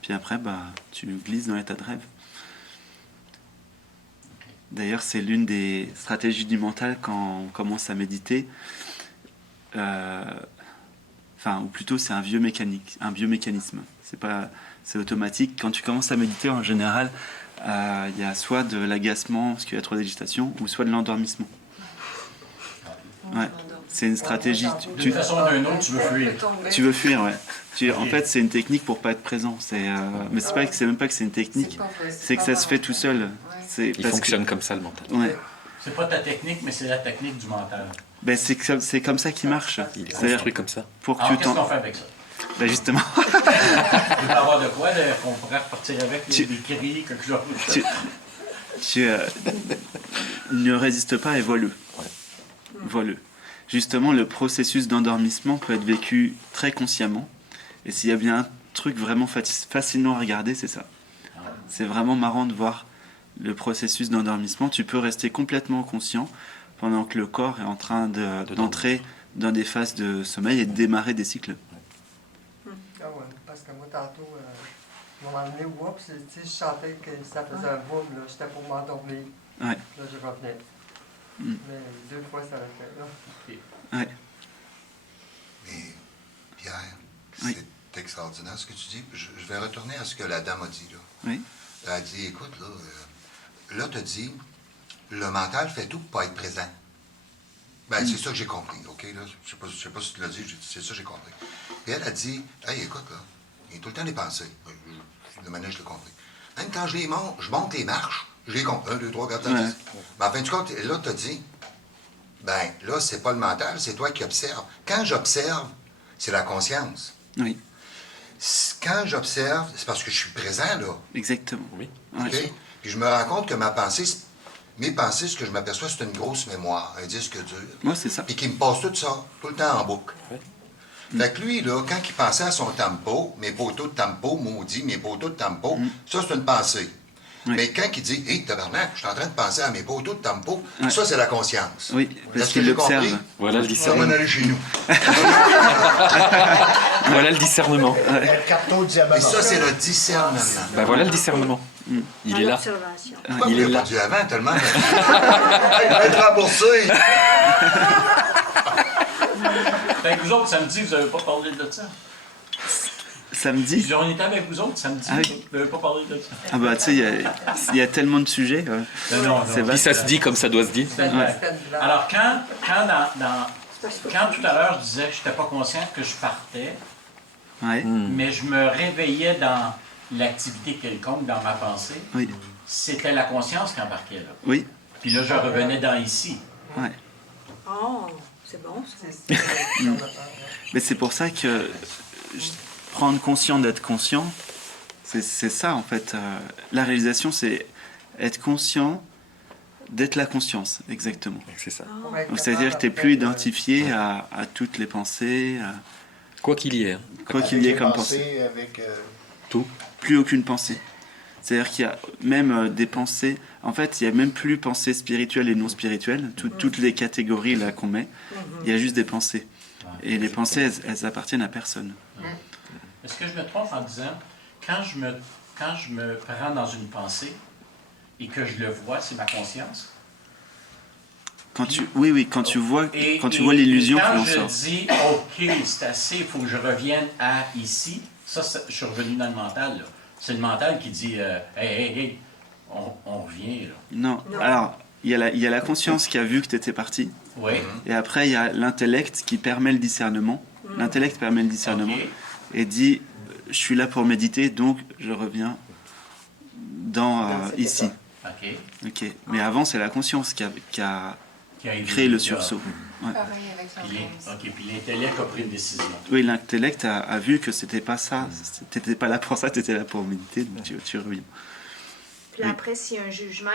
Puis après, tu glisses dans l'état de rêve. D'ailleurs, c'est l'une des stratégies du mental quand on commence à méditer. Ou plutôt, c'est un biomécanisme. C'est automatique. Quand tu commences à méditer, en général, il y a soit de l'agacement, parce qu'il y a trop d'agitation, ou soit de l'endormissement. Ouais. C'est une stratégie. D'une façon ou d'une autre, tu veux fuir. Tu veux fuir, ouais. En fait, c'est une technique pour pas être présent. Mais c'est même pas que c'est une technique. C'est que ça se fait tout seul. Il fonctionne comme ça, le mental. Ouais. C'est pas ta technique, mais c'est la technique du mental. C'est comme ça qu'il marche. Il est construit comme ça. Pour que Alors, tu qu'est-ce qu'on fait avec ça? Justement. Tu veux avoir de quoi qu'on pourrait repartir avec des cris, quelque chose? Tu ne résiste pas et vois-le. Vois-le. Justement, le processus d'endormissement peut être vécu très consciemment. Et s'il y a bien un truc vraiment fascinant à regarder, c'est ça. C'est vraiment marrant de voir le processus d'endormissement. Tu peux rester complètement conscient pendant que le corps est en train d'entrer dans des phases de sommeil et de démarrer des cycles. Ah ouais, parce que moi, tantôt, à un moment donné, je sentais que ça faisait un boom, là, j'étais pour m'endormir. Ouais. Là, je revenais. Mais 2 fois, ça l'a fait, là. Ouais. Mais, Pierre, Oui. c'est extraordinaire ce que tu dis. Je vais retourner à ce que la dame a dit, là. Oui. Elle a dit, écoute, là, tu as dit, le mental fait tout pour pas être présent. Ben, c'est ça que j'ai compris, OK? Là, je sais pas si tu l'as dit, c'est ça que j'ai compris. Et elle a dit, hey, écoute, là, il y a tout le temps des pensées. De manière, je l'ai compris. Même quand je monte les marches, je les compte. 1, 2, 3, 4, 5, 6. Mais en fin de compte, là, tu as dit, ben, là, c'est pas le mental, c'est toi qui observes. Quand j'observe, c'est la conscience. Oui. Quand j'observe, c'est parce que je suis présent, là. Exactement. Oui. OK? Puis je me rends compte que mes pensées, ce que je m'aperçois, c'est une grosse mémoire, un disque dur. Moi, c'est ça. Puis qui me passe tout ça, tout le temps en boucle. Fait que lui, là, quand il pensait à son tempo, mes poteaux de tempo, maudit, mes poteaux de tempo, ça, c'est une pensée. Oui. Mais quand il dit, hé, tabarnak, je suis en train de penser à mes poteaux de tempo, ça, c'est la conscience. Oui, parce Est-ce que qu'il j'ai compris? l'observe. Voilà le On va discernement. aller chez nous. Voilà le discernement. Et ça, c'est le discernement. Ben voilà le discernement. Il est là. L'observation. Pourquoi Il vous est l'avez là. pas dit avant, tellement? Hey, je vais être remboursé! Fait que vous autres, samedi, vous n'avez pas parlé de ça? samedi. Puis on était avec vous autres samedi. Ah oui. Vous n'avez pas parlé de ça. Ah bah tu sais, il y a tellement de sujets. Non, C'est Puis vaste. ça se dit comme ça doit se dire. C'était Ouais. c'était une blague. Alors, quand tout à l'heure je disais que je n'étais pas consciente que je partais, Ouais. mais je me réveillais dans l'activité quelconque, dans ma pensée, Oui. c'était la conscience qui embarquait là. Oui. Puis là, je revenais dans ici. Ouais. Oh, c'est bon, ça. Mais c'est pour ça que prendre conscience d'être conscient, c'est ça en fait. La réalisation, c'est être conscient d'être la conscience, exactement. C'est ça. Donc c'est-à-dire que tu n'es plus identifié à toutes les pensées, Quoi qu'il y ait. Hein. quoi qu'il y ait comme pensée. Avec, Tout. Plus aucune pensée. C'est-à-dire qu'il y a même des pensées. En fait, il n'y a même plus pensées spirituelles et non spirituelles. Toutes les catégories là qu'on met, il y a juste des pensées. Et les pensées, elles appartiennent à personne. Est-ce que je me trompe en disant, quand je me prends dans une pensée et que je le vois, c'est ma conscience? Quand tu vois, Et l'illusion qui quand en je sort. dis, OK, c'est assez, il faut que je revienne à ici, ça, je suis revenu dans le mental. Là. C'est le mental qui dit, hey, on revient. Là. Non. Alors, il y a la conscience qui a vu que tu étais parti. Oui. Et après, il y a l'intellect qui permet le discernement. L'intellect permet le discernement. OK. Et dit, je suis là pour méditer, donc je reviens dans ici. OK. Ok. Mais avant, c'est la conscience qui a Qui a créé le sursaut. Ouais. Pareil avec l'endurance. OK, puis l'intellect a pris une décision. Oui, l'intellect a vu que c'était pas ça. T'étais pas là pour ça, t'étais là pour méditer, donc tu reviens. Puis là, après, s'il y a un jugement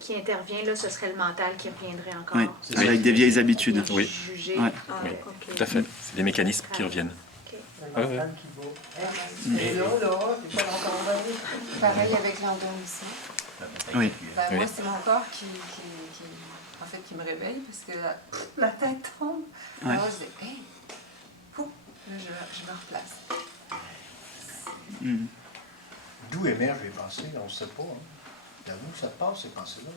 qui intervient, là, ce serait le mental qui reviendrait encore. Oui, C'est avec des vieilles habitudes. Oui. Juger. Ouais. Ah, Oui. ok. Tout à fait. C'est des mécanismes qui reviennent. Le mental qui va. C'est là, c'est pas encore donné. Pareil avec l'endormissement. Oui. Ben, Oui. moi, c'est mon corps en fait, qui me réveille parce que la tête tombe. Ouais. Alors, je dis, hey, ouh, là, je me replace. Mm. d'où émergent les pensées, on ne sait pas. Hein. D'où ça passe, ces pensées-là.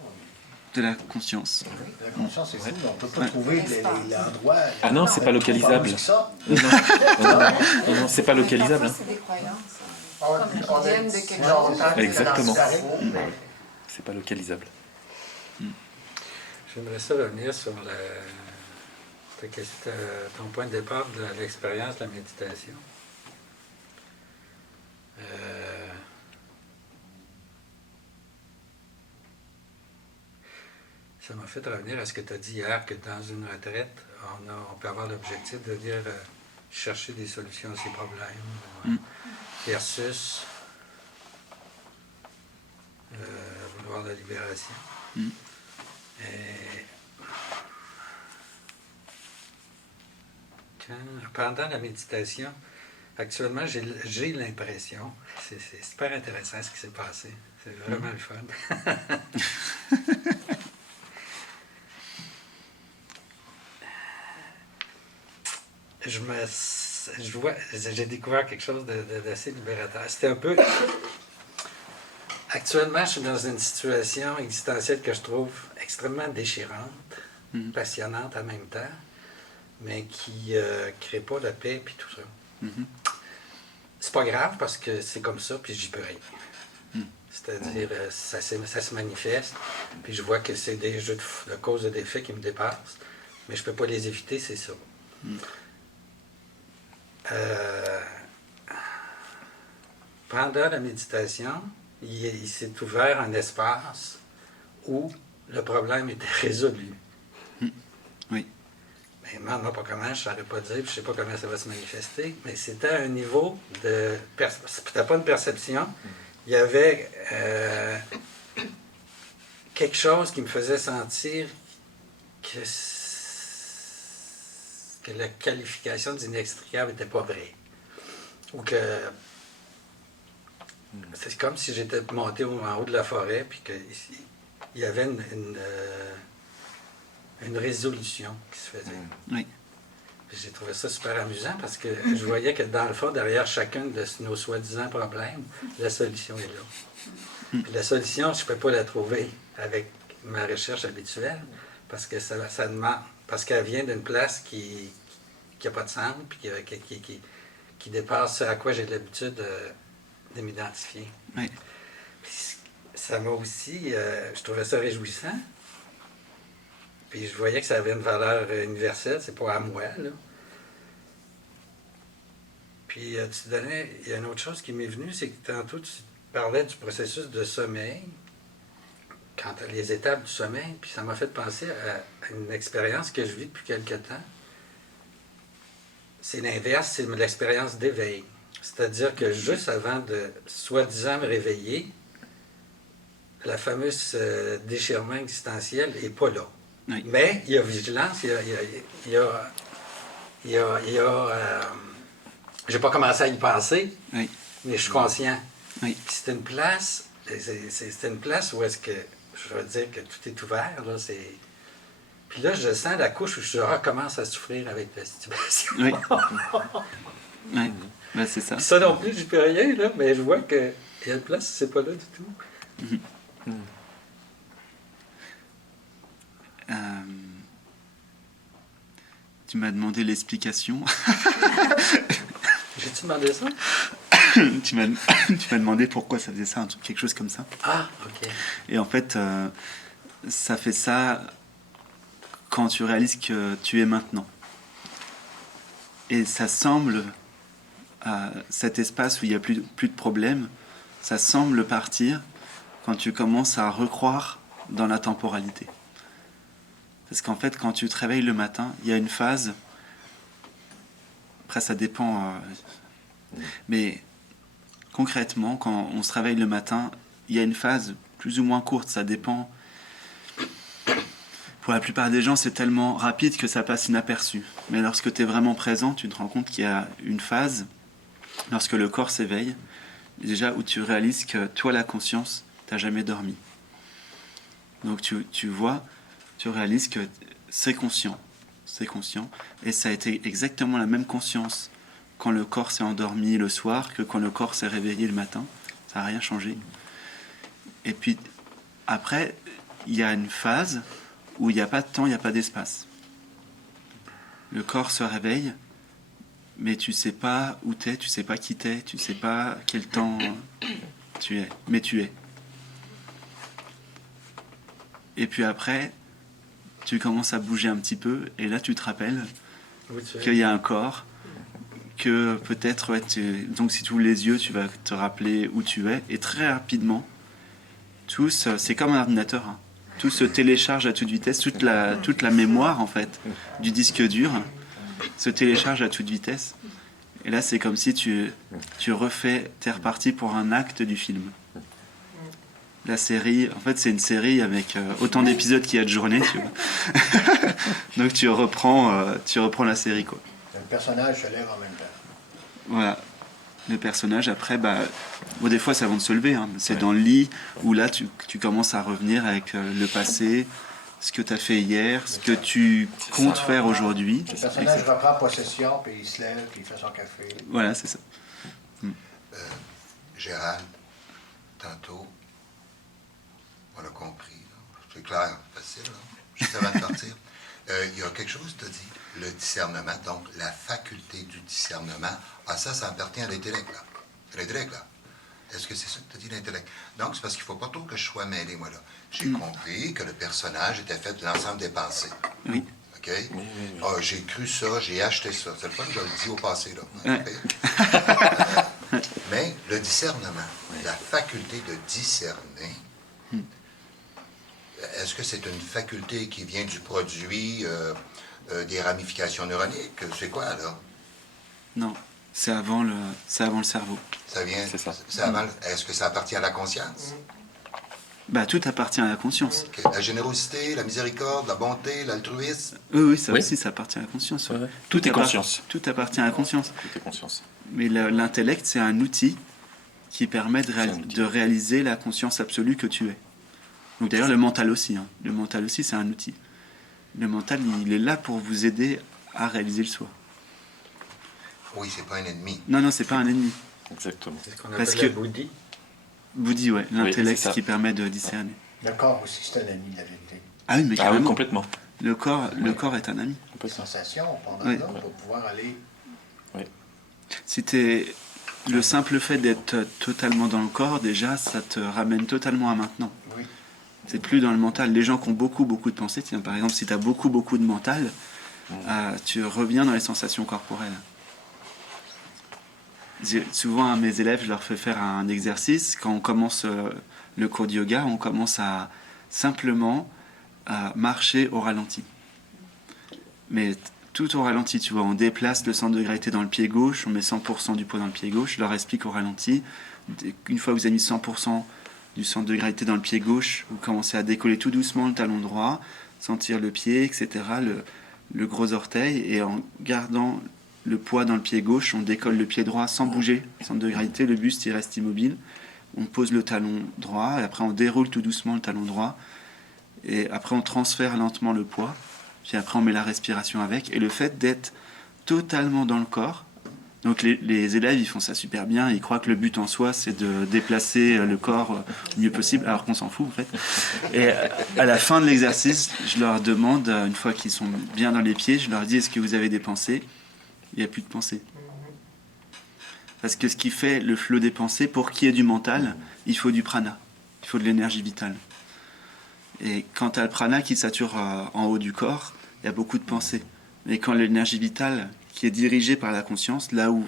De la conscience. La conscience, c'est fou, on ne peut pas Ouais. trouver l'endroit. Ah non, c'est pas localisable. C'est ça. Non, c'est pas localisable. Parfois, Hein. c'est des croyances. On Comme dit- qui on a viennent dit de quelque longtemps chose. que c'est Exactement. dans le cerveau, mais C'est pas localisable. J'aimerais ça revenir sur ton point de départ de l'expérience de la méditation. Ça m'a fait revenir à ce que tu as dit hier, que dans une retraite, on peut avoir l'objectif de dire chercher des solutions à ces problèmes, versus vouloir la libération. Et pendant la méditation, actuellement, j'ai l'impression, c'est super intéressant ce qui s'est passé, c'est vraiment le fun. J'ai découvert quelque chose d'assez libérateur. C'était un peu... Actuellement, je suis dans une situation existentielle que je trouve extrêmement déchirante, passionnante en même temps, mais qui ne crée pas la paix et tout ça. C'est pas grave parce que c'est comme ça, puis j'y peux rien. C'est-à-dire, ça se manifeste, puis je vois que c'est des jeux de cause et d'effet qui me dépassent, mais je peux pas les éviter, c'est ça. Pendant la méditation, il s'est ouvert un espace où le problème était résolu. Oui. Mais moi, pas comment, je ne saurais pas dire, puis je ne sais pas comment ça va se manifester, mais c'était à un niveau de... C'était pas une perception. Il y avait quelque chose qui me faisait sentir que la qualification d'inextricable n'était pas vraie. Ou que... C'est comme si j'étais monté en haut de la forêt, puis qu'il y avait une résolution qui se faisait. Oui. Puis j'ai trouvé ça super amusant parce que je voyais que dans le fond, derrière chacun de nos soi-disant problèmes, la solution est là. Puis la solution, je ne peux pas la trouver avec ma recherche habituelle parce que ça demande, parce qu'elle vient d'une place qui n'a pas de centre, puis qui dépasse ce à quoi j'ai l'habitude de m'identifier. Oui. Puis ça m'a aussi, je trouvais ça réjouissant. Puis je voyais que ça avait une valeur universelle, c'est pas à moi, là. Puis il y a une autre chose qui m'est venue, c'est que tantôt tu parlais du processus de sommeil, quand les étapes du sommeil, puis ça m'a fait penser à une expérience que je vis depuis quelque temps. C'est l'inverse, c'est l'expérience d'éveil. C'est-à-dire que juste avant de soi-disant me réveiller, la fameuse déchirement existentiel n'est pas là. Oui. Mais il y a vigilance, j'ai pas commencé à y penser, Oui. mais je suis conscient. Oui. C'est une place, c'est une place où est-ce que, je veux dire que tout est ouvert, là, c'est... Puis là, je sens la couche où je recommence à souffrir avec la situation. Oui. Oui. Ben, c'est ça. Ça non plus, je peux rien, là, mais je vois qu'il y a une place où c'est pas là du tout. Tu m'as demandé l'explication. J'ai-tu demandé ça? tu m'as demandé pourquoi ça faisait ça, quelque chose comme ça. Ah, ok. Et en fait, ça fait ça quand tu réalises que tu es maintenant. Et ça semble, cet espace où il n'y a plus de problème, ça semble partir quand tu commences à recroire dans la temporalité. Parce qu'en fait, quand tu te réveilles le matin, il y a une phase, après ça dépend, mais concrètement, quand on se réveille le matin, il y a une phase plus ou moins courte, ça dépend. Pour la plupart des gens, c'est tellement rapide que ça passe inaperçu. Mais lorsque tu es vraiment présent, tu te rends compte qu'il y a une phase, lorsque le corps s'éveille, déjà où tu réalises que toi, la conscience, tu n'as jamais dormi. Donc tu vois, tu réalises que c'est conscient, et ça a été exactement la même conscience quand le corps s'est endormi le soir que quand le corps s'est réveillé le matin. Ça n'a rien changé. Et puis après, il y a une phase où il n'y a pas de temps, il n'y a pas d'espace. Le corps se réveille, mais tu ne sais pas où tu es, tu ne sais pas qui tu es, tu ne sais pas quel temps tu es, mais tu es. Et puis après, tu commences à bouger un petit peu, et là tu te rappelles qu'il y a un corps, que peut-être, donc si tu ouvres les yeux, tu vas te rappeler où tu es, et très rapidement, c'est comme un ordinateur, hein. Tout se télécharge à toute vitesse, toute la mémoire en fait du disque dur se télécharge à toute vitesse. Et là, c'est comme si tu refais, t'es reparti pour un acte du film. La série, en fait, c'est une série avec autant d'épisodes qu'il y a de journées, tu vois. Donc tu reprends la série, quoi. Le personnage se lève en même temps. Voilà. Le personnage, après, des fois, ça va de se lever. Hein. C'est dans le lit où là, tu commences à revenir avec le passé, ce que tu as fait hier, ce que tu comptes faire aujourd'hui. Le personnage reprend possession, puis il se lève, puis il fait son café. Voilà, c'est ça. Gérald, tantôt, on a compris. Là. C'est clair, facile, là. Juste avant de partir. Il y a quelque chose, tu as dit, le discernement, donc la faculté du discernement. Ah, ça appartient à l'intellect, là. L'intellect, là. Est-ce que c'est ça que tu as dit, l'intellect? Donc, c'est parce qu'il ne faut pas trop que je sois mêlé, moi, là. J'ai compris que le personnage était fait de l'ensemble des pensées. Oui. OK? Ah, j'ai cru ça, j'ai acheté ça. C'est le fun que je le dis au passé, là. Okay? Mais le discernement, la faculté de discerner, est-ce que c'est une faculté qui vient du produit des ramifications neuroniques? C'est quoi, là? Non, c'est avant le cerveau. Ça vient... C'est ça. Est-ce que ça appartient à la conscience? Tout appartient à la conscience. Okay. La générosité, la miséricorde, la bonté, l'altruisme? Oui, ça aussi, ça appartient à la conscience. Ouais. Tout est conscience. Tout appartient à la conscience. Tout est conscience. Mais l'intellect, c'est un outil qui permet de réaliser la conscience absolue que tu es. Donc d'ailleurs, le mental aussi. Hein. Le mental aussi, c'est un outil. Le mental, il est là pour vous aider à réaliser le soi. Oui, c'est pas un ennemi. Non, c'est pas un ennemi. Exactement. C'est ce qu'on appelle le bouddhi. Bouddhi, ouais. L'intellect oui, qui permet de discerner. Le corps aussi, c'est un ami de la vérité. Ah oui, mais carrément. Oui, complètement. Le corps est un ami. Les sensations, pendant oui. là, on va pouvoir aller Le simple fait d'être totalement dans le corps, déjà, ça te ramène totalement à maintenant. Oui. C'est plus dans le mental. Les gens qui ont beaucoup de pensées, tiens, par exemple, si tu as beaucoup de mental, tu reviens dans les sensations corporelles. Souvent, à mes élèves, je leur fais faire un exercice. Quand on commence le cours de yoga, on commence à simplement marcher au ralenti. Mais tout au ralenti, tu vois, on déplace le centre de gravité dans le pied gauche, on met 100% du poids dans le pied gauche, je leur explique au ralenti. Une fois que vous avez mis 100% du centre de gravité dans le pied gauche, vous commencez à décoller tout doucement le talon droit, sentir le pied, etc., le gros orteil, et en gardant le poids dans le pied gauche, on décolle le pied droit sans bouger, centre de gravité, le buste il reste immobile, on pose le talon droit, et après on déroule tout doucement le talon droit, et après on transfère lentement le poids, puis après on met la respiration avec, et le fait d'être totalement dans le corps, donc les élèves ils font ça super bien, ils croient que le but en soi c'est de déplacer le corps le mieux possible, alors qu'on s'en fout en fait. Et à la fin de l'exercice, je leur demande, une fois qu'ils sont bien dans les pieds, je leur dis est-ce que vous avez des pensées? Il n'y a plus de pensées. Parce que ce qui fait le flot des pensées, pour qu'il y ait du mental, il faut du prana, il faut de l'énergie vitale. Et quand tu as le prana qui sature en haut du corps, il y a beaucoup de pensées. Mais quand l'énergie vitale qui est dirigée par la conscience, là où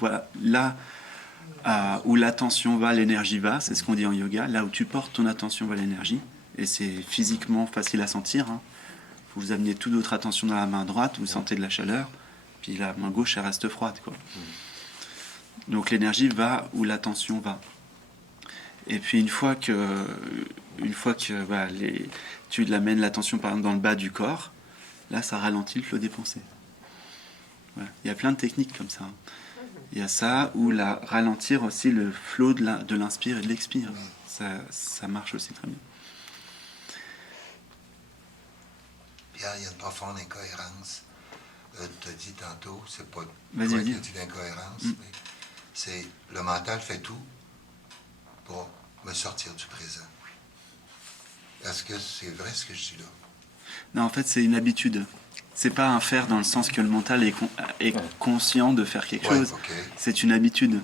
l'attention va, l'énergie va, c'est ce qu'on dit en yoga, là où tu portes ton attention va l'énergie, et c'est physiquement facile à sentir. Faut vous amener toute votre attention dans la main droite, vous sentez de la chaleur, puis la main gauche, elle reste froide, quoi. Donc l'énergie va où l'attention va. Et puis une fois que tu l'amènes l'attention par exemple dans le bas du corps, là ça ralentit le flot des pensées. Voilà. Il y a plein de techniques comme ça. Il y a ça, ou ralentir aussi le flot de l'inspire et de l'expire. Ça marche aussi très bien. Pierre, il y a une profonde incohérence. Tu as dit tantôt, c'est pas toi Vas-y. qui as dit d'incohérence, mais c'est le mental fait tout pour me sortir du présent. Est-ce que c'est vrai ce que je dis là? Non, en fait, c'est une habitude. C'est pas un faire dans le sens que le mental est conscient de faire quelque chose. Okay. C'est une habitude.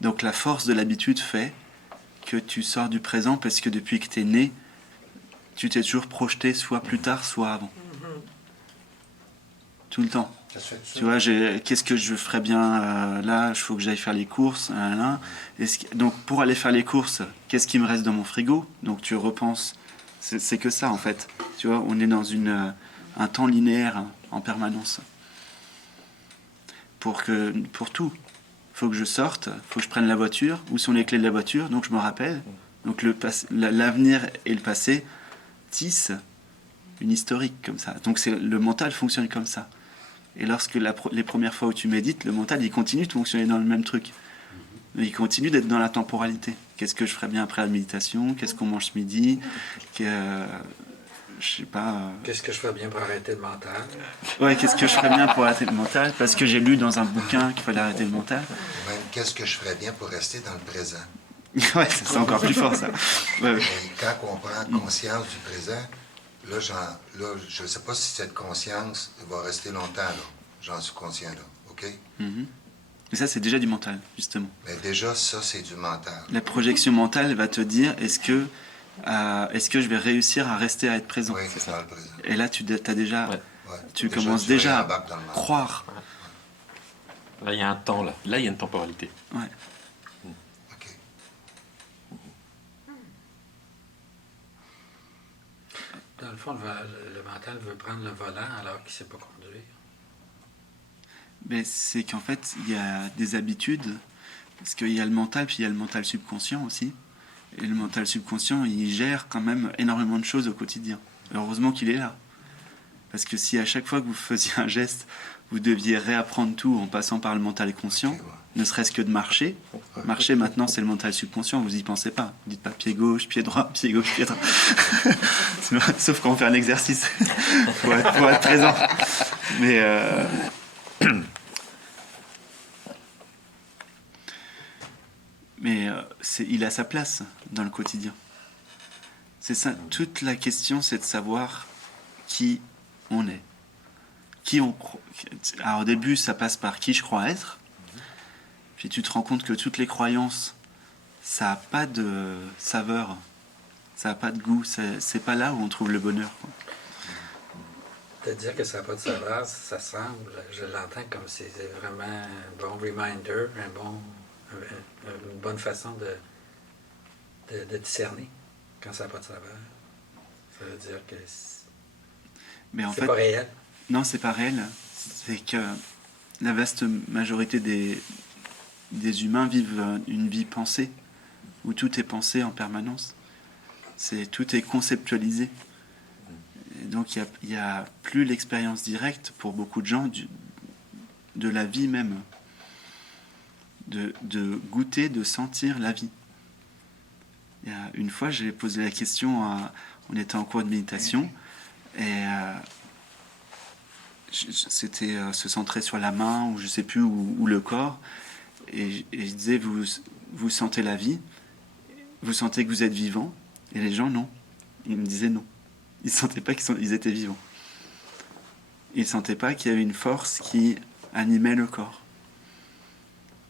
Donc la force de l'habitude fait que tu sors du présent parce que depuis que tu es né, tu t'es toujours projeté soit plus tard, soit avant. Tout le temps. Tu vois, qu'est-ce que je ferais bien là? Il faut que j'aille faire les courses. Là. Donc pour aller faire les courses, qu'est-ce qui me reste dans mon frigo? Donc tu repenses. C'est que ça en fait. Tu vois, on est dans un temps linéaire en permanence. Pour tout. Il faut que je sorte, il faut que je prenne la voiture. Où sont les clés de la voiture? Donc je me rappelle. Donc l'avenir et le passé tissent une historique comme ça. Donc le mental fonctionne comme ça. Et lorsque les premières fois où tu médites, le mental il continue de fonctionner dans le même truc. Il continue d'être dans la temporalité. Qu'est-ce que je ferais bien après la méditation? Qu'est-ce qu'on mange ce midi? Je sais pas. Qu'est-ce que je ferais bien pour arrêter le mental? Ouais, qu'est-ce que je ferais bien pour arrêter le mental? Parce que j'ai lu dans un bouquin qu'il fallait arrêter le mental. Même qu'est-ce que je ferais bien pour rester dans le présent? Ouais, c'est encore plus fort ça. Ouais. Et quand on prend conscience du présent, là, je ne sais pas si cette conscience va rester longtemps, là. J'en suis conscient, là. OK? Et ça, c'est déjà du mental, justement. Mais déjà, ça, c'est du mental. La projection mentale va te dire est-ce que je vais réussir à rester à être présent? Oui, c'est ça. Le présent. Et là, tu as déjà, tu déjà, commences déjà à croire. Là, il y a un temps, là. Là, il y a une temporalité. Ouais. OK. Dans le fond, le mental veut prendre le volant alors qu'il ne sait pas conduire. Mais c'est qu'en fait, il y a des habitudes, parce qu'il y a le mental, puis il y a le mental subconscient aussi. Et le mental subconscient, il gère quand même énormément de choses au quotidien. Heureusement qu'il est là. Parce que si à chaque fois que vous faisiez un geste, vous deviez réapprendre tout en passant par le mental conscient, ne serait-ce que de marcher. Marcher maintenant, c'est le mental subconscient, vous n'y pensez pas. Vous dites pas pied gauche, pied droit, pied gauche, pied droit. Sauf quand on fait un exercice, pour être présent. Mais il a sa place dans le quotidien. C'est ça. Toute la question, c'est de savoir qui on est. Alors au début, ça passe par qui je crois être. Puis tu te rends compte que toutes les croyances, ça n'a pas de saveur, ça n'a pas de goût, c'est pas là où on trouve le bonheur, quoi. De dire que ça n'a pas de saveur, ça semble, je l'entends comme si c'est vraiment un bon reminder, une bonne façon de discerner quand ça n'a pas de saveur. Ça veut dire que Mais en c'est fait, pas réel. non, c'est pas réel. C'est que la vaste majorité des humains vivent une vie pensée, où tout est pensé en permanence. Tout est conceptualisé. Et donc il y a plus l'expérience directe pour beaucoup de gens de la vie même. De goûter, de sentir la vie. Une fois, j'ai posé la question, on était en cours de méditation, et c'était se centrer sur la main, ou je sais plus, ou le corps, et je disais, vous sentez la vie, vous sentez que vous êtes vivant, et les gens, non. Ils me disaient non. Ils ne sentaient pas qu'ils étaient vivants. Ils ne sentaient pas qu'il y avait une force qui animait le corps.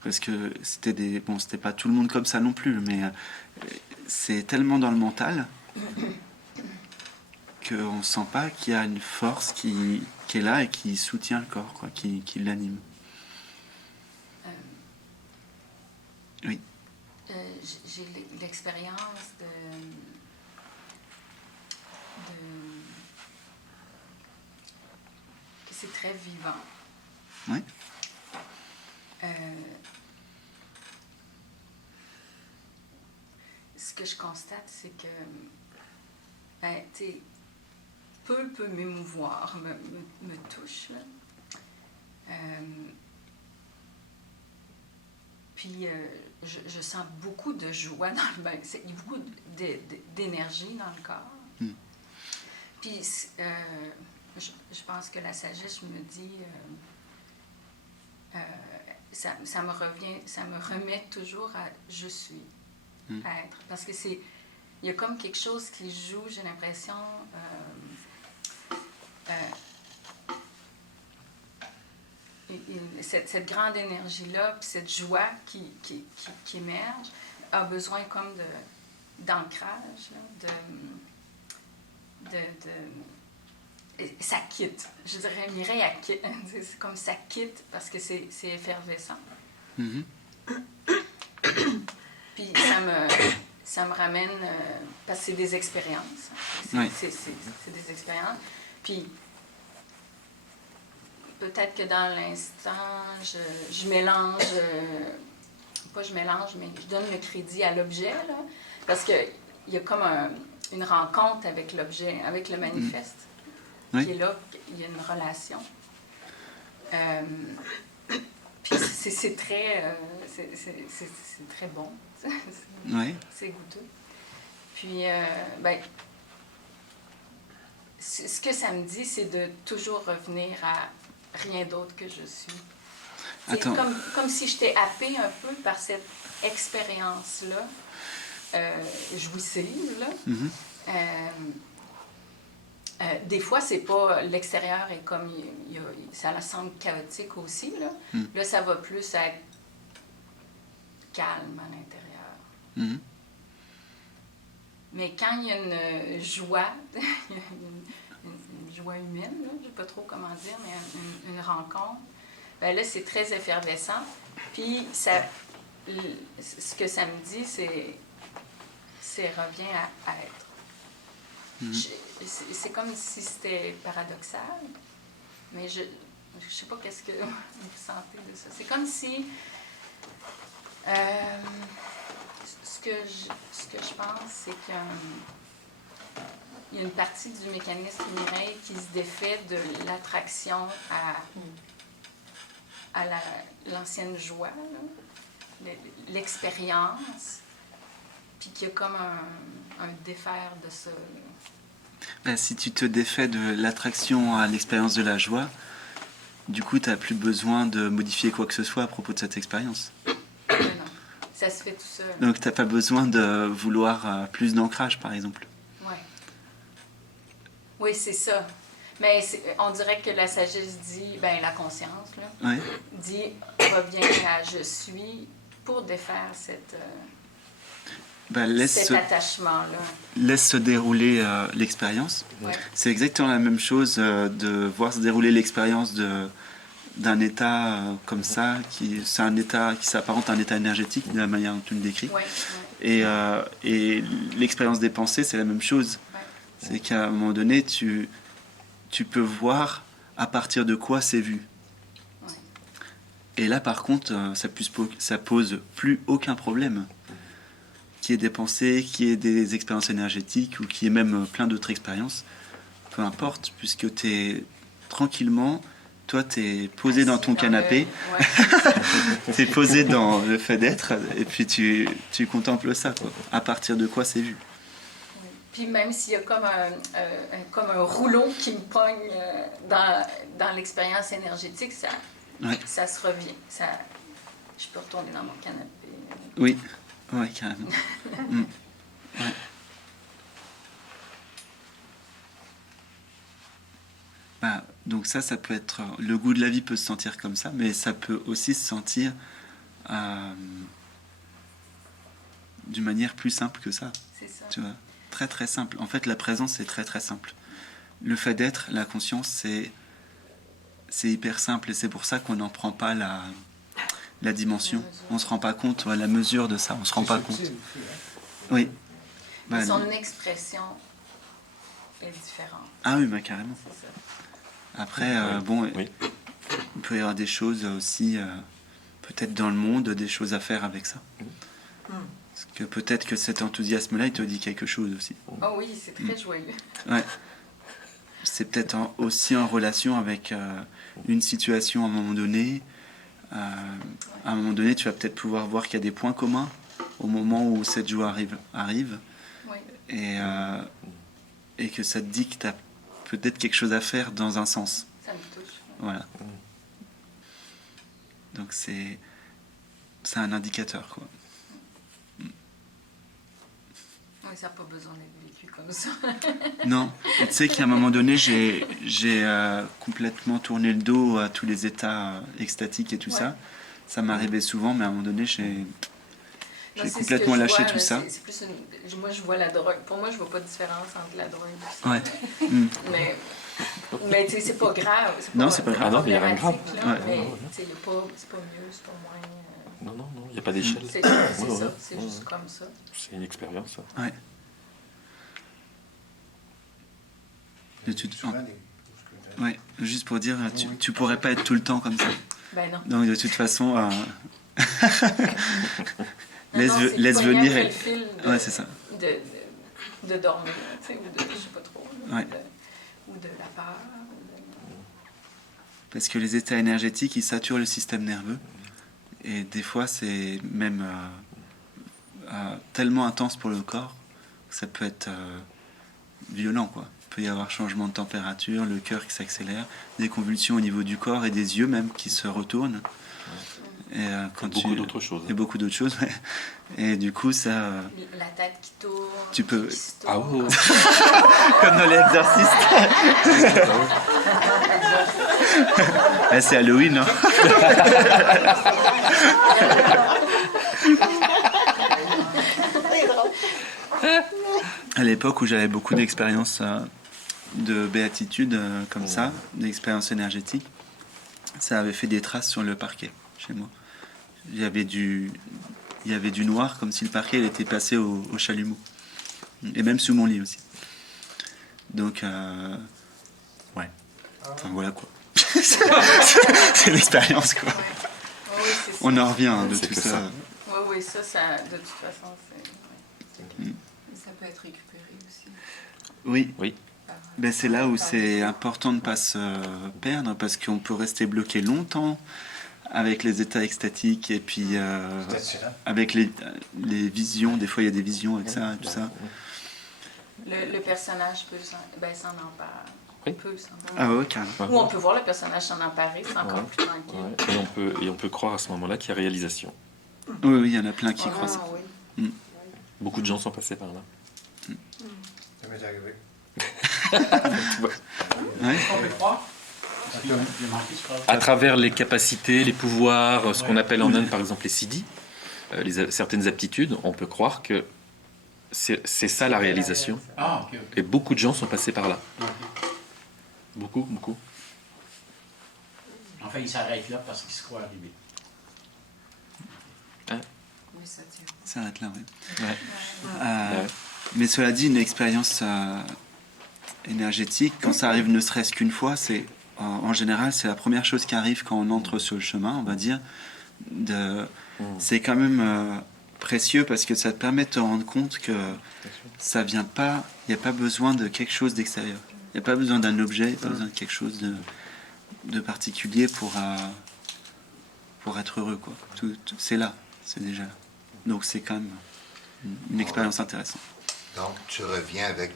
Parce que c'était pas tout le monde comme ça non plus, mais c'est tellement dans le mental qu'on ne sent pas qu'il y a une force qui est là et qui soutient le corps, quoi, qui l'anime. Oui. J'ai l'expérience que c'est très vivant. Oui. Ce que je constate, c'est que peu peut m'émouvoir, me touche. Là. Puis je sens beaucoup de joie dans le bain. Il y a beaucoup d'énergie dans le corps. Mm. Puis je pense que la sagesse me dit ça me remet toujours à je suis, être. Parce que il y a comme quelque chose qui joue, j'ai l'impression. Cette grande énergie-là, puis cette joie qui émerge, a besoin comme d'ancrage, ça quitte. Je dirais, Mireille, c'est comme ça quitte parce que c'est effervescent. Mm-hmm. Puis ça me ramène, parce que c'est des expériences. C'est des expériences. Puis peut-être que dans l'instant, je mélange, pas je mélange, mais je donne le crédit à l'objet, là, parce qu'il y a comme une rencontre avec l'objet, avec le manifeste, qui est là, il y a une relation. Puis c'est très bon, c'est goûteux. Puis, ce que ça me dit, c'est de toujours revenir à rien d'autre que je suis. C'est comme si j'étais happée un peu par cette expérience-là, jouissive, là. Mm-hmm. Des fois, c'est pas l'extérieur est comme ça semble chaotique aussi, là. Là, ça va plus être calme à l'intérieur. Mm-hmm. Mais quand il y a une joie, une joie humaine, là, je ne sais pas trop comment dire, mais une rencontre, ben là, c'est très effervescent. Puis, ce que ça me dit, c'est revient à être. Mm-hmm. C'est comme si c'était paradoxal, mais je ne sais pas qu'est-ce que vous sentez de ça. C'est comme si... ce que je pense, c'est qu'il y a une partie du mécanisme Mireille qui se défait de l'attraction à l'ancienne joie, l'expérience, puis qu'il y a comme un défaire de ça. Ben, si tu te défais de l'attraction à l'expérience de la joie, du coup, tu n'as plus besoin de modifier quoi que ce soit à propos de cette expérience. Non, ça se fait tout seul. Donc, tu n'as pas besoin de vouloir plus d'ancrage, par exemple. Oui. Oui, c'est ça. Mais on dirait que la sagesse dit, ben la conscience, là, Ouais. dit reviens à je suis pour défaire cet attachement-là. Laisse se dérouler l'expérience. Ouais. C'est exactement la même chose de voir se dérouler l'expérience d'un état comme ça, c'est un état qui s'apparente à un état énergétique de la manière dont tu le décris. Ouais, Et l'expérience des pensées, c'est la même chose. ouais. C'est qu'à un moment donné, tu peux voir à partir de quoi c'est vu. Ouais. Et là, par contre, ça pose plus aucun problème. Qu'il y ait des pensées, qu'il y ait des expériences énergétiques ou qu'il y ait même plein d'autres expériences, peu importe, puisque tu es tranquillement, toi, tu es posé dans ton canapé, tu es posé dans le fait d'être, et puis tu contemples ça, quoi. À partir de quoi c'est vu. Puis même s'il y a comme un rouleau qui me pogne dans l'expérience énergétique, ça se revient. Je peux retourner dans mon canapé. Oui, ouais, carrément. Ouais. Bah, donc ça peut être... Le goût de la vie peut se sentir comme ça, mais ça peut aussi se sentir d'une manière plus simple que ça. C'est ça. Tu vois, très très simple. En fait, la présence, c'est très très simple. Le fait d'être, la conscience, c'est hyper simple, et c'est pour ça qu'on n'en prend pas la dimension. On se rend pas compte, la mesure de ça, on se rend pas compte. Oui. Mais son expression est différente. Ah oui, bah, carrément. C'est ça. Après, il peut y avoir des choses aussi, peut-être dans le monde, des choses à faire avec ça. Parce que peut-être que cet enthousiasme-là, il te dit quelque chose aussi. Oh oui, c'est très joyeux. Ouais. C'est peut-être aussi en relation avec une situation à un moment donné. À un moment donné, tu vas peut-être pouvoir voir qu'il y a des points communs au moment où cette joie arrive. Oui. Et que ça te dit que tu as peut-être quelque chose à faire dans un sens. Ça me touche. Voilà. Donc c'est un indicateur, quoi. Oui, ça n'a pas besoin d'être vécu comme ça. Non, tu sais qu'à un moment donné, j'ai complètement tourné le dos à tous les états extatiques et tout ça. Ça m'arrivait souvent, mais à un moment donné, j'ai complètement lâché tout ça. C'est plus moi, je vois la drogue. Pour moi, je vois pas de différence entre la drogue et ça. Ouais. Mais tu sais, c'est pas grave. Non, c'est pas grave. Ah non, mais il n'y a rien de grave. Là, mais tu sais, c'est pas mieux, c'est pas moins... Non, il n'y a pas d'échelle. C'est ça, c'est juste comme ça. C'est une expérience. Ouais. Ouais, juste pour dire, tu pourrais pas être tout le temps comme ça. Ben non. Donc de toute façon, laisse pogner venir. après le fil Ouais, c'est ça. De dormir, tu sais, ou de, je sais pas trop, Ouais. ou de la peur. Parce que les états énergétiques, ils saturent le système nerveux. Et des fois, c'est même tellement intense pour le corps que ça peut être violent, quoi. Il peut y avoir changement de température, le cœur qui s'accélère, des convulsions au niveau du corps et des yeux même qui se retournent. Et, beaucoup d'autres choses. Et beaucoup d'autres choses, ouais. Et du coup, ça... La tête qui tourne, tu peux... qui se tourne. Comme dans les exorcistes. C'est Halloween, hein. À l'époque où j'avais beaucoup d'expériences de béatitude comme ça, d'expériences énergétiques, ça avait fait des traces sur le parquet chez moi. Il y avait du noir, comme si le parquet il était passé au chalumeau. Et même sous mon lit aussi. Donc, ouais. Enfin, voilà quoi. C'est l'expérience, quoi. Oui, c'est ça. On en revient de tout ça. Oui, ça, de toute façon, c'est... Ça peut être récupéré aussi. Oui. Ben, c'est là où c'est important de ne pas se perdre, parce qu'on peut rester bloqué longtemps avec les états extatiques et puis avec les visions. Des fois, il y a des visions avec ça et tout ça. Le personnage peut s'en emparer. Oui. Ah ouais, carrément. Ou on peut voir le personnage s'en emparer, c'est encore plus tranquille. Et on peut croire à ce moment-là qu'il y a réalisation. Oui, il y en a plein qui croient ça. Oui. Beaucoup de gens sont passés par là. Ça m'est arrivé. Ouais. On peut croire. Parce qu'il a manqué ce problème. À travers les capacités, les pouvoirs, ce qu'on appelle en Inde par exemple les siddhis, certaines aptitudes, on peut croire que c'est ça la réalisation. Ah, ok. Et beaucoup de gens sont passés par là. Ok. Beaucoup, beaucoup. Enfin, il s'arrête là parce qu'il se croit arrivé. Oui, ça tient. Ça arrête là, oui. Ouais. Euh, Mais cela dit, une expérience énergétique, quand ça arrive ne serait-ce qu'une fois, c'est en général, c'est la première chose qui arrive quand on entre sur le chemin, on va dire. C'est quand même précieux parce que ça te permet de te rendre compte que ça vient pas, il n'y a pas besoin de quelque chose d'extérieur. Il n'y a pas besoin d'un objet, il n'y a pas besoin de quelque chose de particulier pour être heureux, quoi. C'est là, c'est déjà là. Donc c'est quand même une expérience intéressante. Donc, tu reviens avec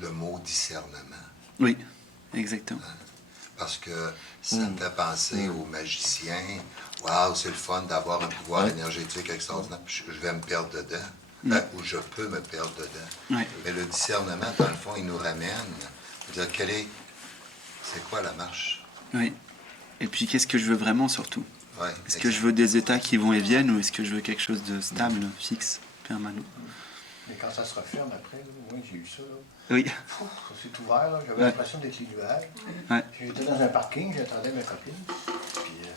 le mot discernement. Oui, exactement. Parce que ça me fait penser aux magiciens. Waouh, c'est le fun d'avoir un pouvoir énergétique extraordinaire. Je vais me perdre dedans. Ou je peux me perdre dedans. Ouais. Mais le discernement, dans le fond, il nous ramène. C'est-à-dire, c'est quoi la marche? Oui. Et puis, qu'est-ce que je veux vraiment, surtout? Ouais, Est-ce que je veux des états qui vont et viennent ou est-ce que je veux quelque chose de stable, fixe, permanent? Mais quand ça se referme après, là, moi j'ai eu ça. Là. Oui. Pouf, ça s'est ouvert, là. J'avais l'impression d'être les nuages. Ouais. J'étais dans un parking, j'attendais ma copine. Puis,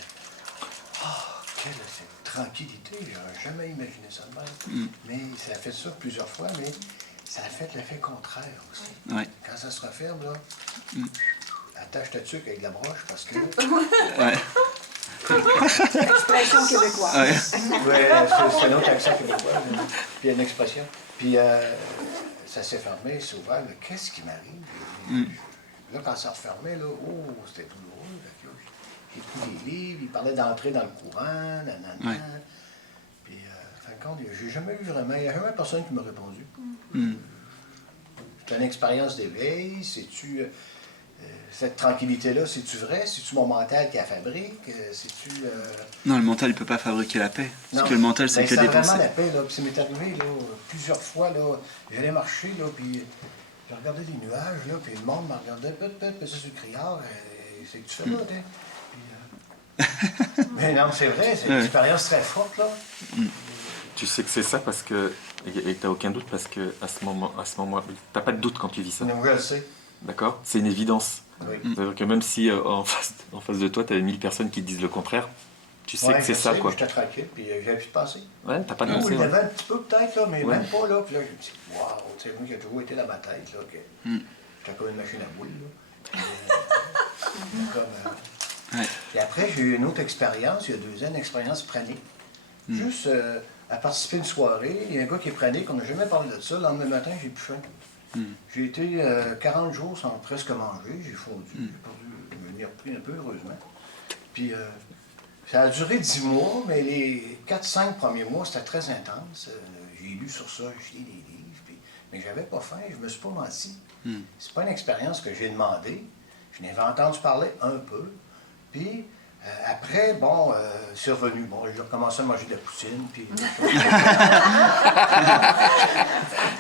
quelle cette tranquillité, j'aurais jamais imaginé ça de même. Mais ça a fait ça plusieurs fois, mais ça a fait l'effet contraire aussi. Ouais. Quand ça se referme, là, attache ta tuque avec de la broche parce que. Ouais. Expression québécoise. Ouais. C'est un autre accent québécois. Puis il y a une expression. Puis ça s'est fermé, c'est ouvert. Mais qu'est-ce qui m'arrive? Là, quand ça refermait, là, c'était tout drôle. J'ai pris des livres, il parlait d'entrer dans le courant, nanana. Ouais. Puis, en fin de compte, j'ai jamais eu vraiment, il n'y a jamais personne qui m'a répondu. C'est une expérience d'éveil, c'est-tu... cette tranquillité-là, c'est-tu vrai? C'est-tu mon mental qui la fabrique? C'est-tu... Non, le mental, il ne peut pas fabriquer la paix. Parce Non. que le mental, c'est Ben, que des vraiment pensées. la paix, là. Puis ça m'est arrivé, là, plusieurs fois, là. J'allais marcher, là, puis je regardais les nuages, là, puis le monde me regardait, puis ça sur le criard, c'est que tu fais là, t'es? Mais non, c'est vrai, c'est une expérience très forte, là. Tu sais que c'est ça parce que, et tu n'as aucun doute parce que à ce moment, tu n'as pas de doute quand tu vis ça. Donc, je le sais. D'accord? C'est une évidence. Oui. C'est-à-dire que même si en face de toi, tu as 1000 personnes qui te disent le contraire, tu sais Ouais, que c'est je ça, sais, quoi. J'étais tranquille, puis j'avais plus de penser. Ouais, t'as pas de Il pensée. y Ouais. avait un petit peu peut-être, là, mais Ouais. même pas, là. Puis là, je me dis, waouh, tu sais, moi qui a toujours été dans ma tête, là, que j'étais comme une machine à boules, là. Puis, Puis après, j'ai eu une autre expérience, il y a 2 ans, une expérience pranique. Juste à participer à une soirée, il y a un gars qui est pranique, on n'a jamais parlé de ça. Le lendemain matin, j'ai plus faim. J'ai été 40 jours sans presque manger, j'ai fondu, j'ai perdu, je me suis repris un peu, heureusement. Puis ça a duré 10 mois, mais les 4-5 premiers mois, c'était très intense. J'ai lu sur ça, j'ai lu des livres, mais j'avais pas faim, je me suis pas menti. C'est pas une expérience que j'ai demandé. Je n'avais entendu parler un peu. Puis, après, bon, c'est revenu. Bon, j'ai recommencé à manger de la poutine, puis...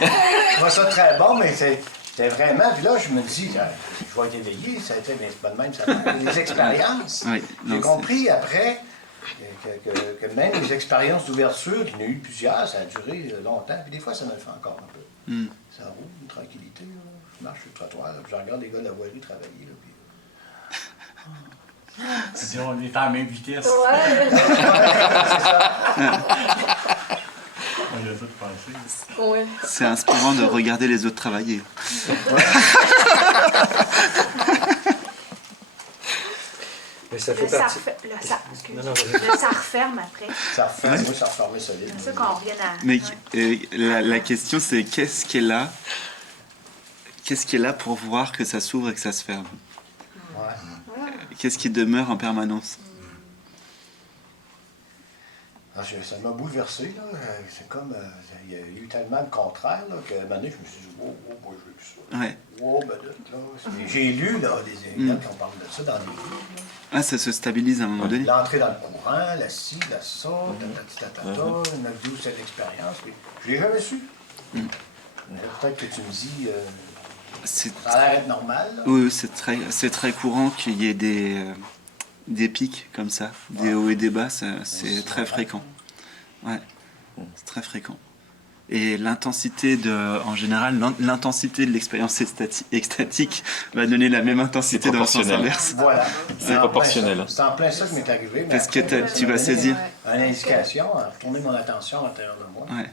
Je trouve ça très bon, mais c'était vraiment... Puis là, je me dis, je vais être éveillé, ça a été, mais c'est pas de même, ça a été des expériences. Oui, J'ai compris après que même les expériences d'ouverture, il y en a eu plusieurs, ça a duré longtemps, puis des fois, ça me le fait encore un peu. Ça roule, une tranquillité, là. Je marche sur le trottoir, là, puis je regarde les gars de la voirie travailler, là, puis... C'est on est à la même vitesse. Ouais. On y a tout pensé. Ouais. C'est inspirant de regarder les autres travailler. Mais ça fait Ça partie. excuse. Non, non, vas-y. Là, ça referme après. Ça referme, oui, ça referme solide. C'est ça qu'on revienne à... Mais la question, c'est qu'est-ce qui est là? Qu'est-ce qui est là pour voir que ça s'ouvre et que ça se ferme? Ouais. Qu'est-ce qui demeure en permanence? Ça m'a bouleversé, là. C'est comme... il y a eu tellement de contraires, là, qu'à un moment donné, je me suis dit, wow, moi, je veux plus ça. Ouais. Wow, ben là. J'ai lu, là, des élèves qui ont parlé de ça dans des livres. Ah, ça se stabilise à un moment donné. L'entrée dans le courant, la ci, la ça, on a vu cette expérience. Mais je l'ai jamais su. Peut-être que tu me dis, c'est Ça a l'air d'être normal. Là. oui, c'est très courant qu'il y ait des pics comme ça, des hauts et des bas, c'est très fréquent. Ouais, c'est très fréquent. Et en général, l'intensité de l'expérience extatique va donner la même intensité dans le sens inverse. Voilà. C'est proportionnel. C'est en plein ça qui m'est arrivé. Mais Parce que après, tu vas saisir. Une indication, à retourner mon attention à l'intérieur de moi. Ouais,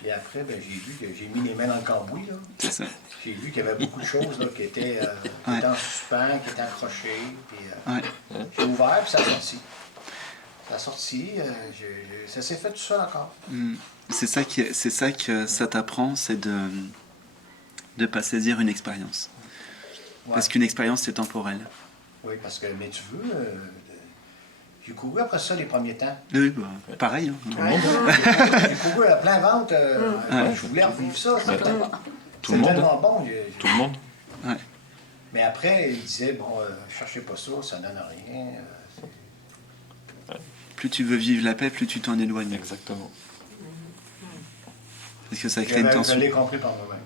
Puis après, ben, j'ai vu que j'ai mis les mains dans le cambouis. Là. c'est ça. J'ai vu qu'il y avait beaucoup de choses là, qui étaient en suspens, qui étaient accrochées. Puis, Ouais. j'ai ouvert, puis ça a sorti. Ça a sorti. Ça s'est fait tout ça encore. C'est ça que ça t'apprend, c'est de ne pas saisir une expérience. Ouais. Parce qu'une expérience, c'est temporel. Oui, parce que, mais tu veux, j'ai couru après ça les premiers temps. Oui, bah, pareil. Hein. Tout le monde. J'ai couru à plein ventre. Je voulais revivre ça. Ouais. Tout le C'est monde. tellement bon. Tout le monde. Ouais. Mais après, il disait, bon, cherchez pas ça, ça donne rien. Plus tu veux vivre la paix, plus tu t'en éloignes. Exactement. Parce que ça crée une Je tension. l'ai compris par moi-même.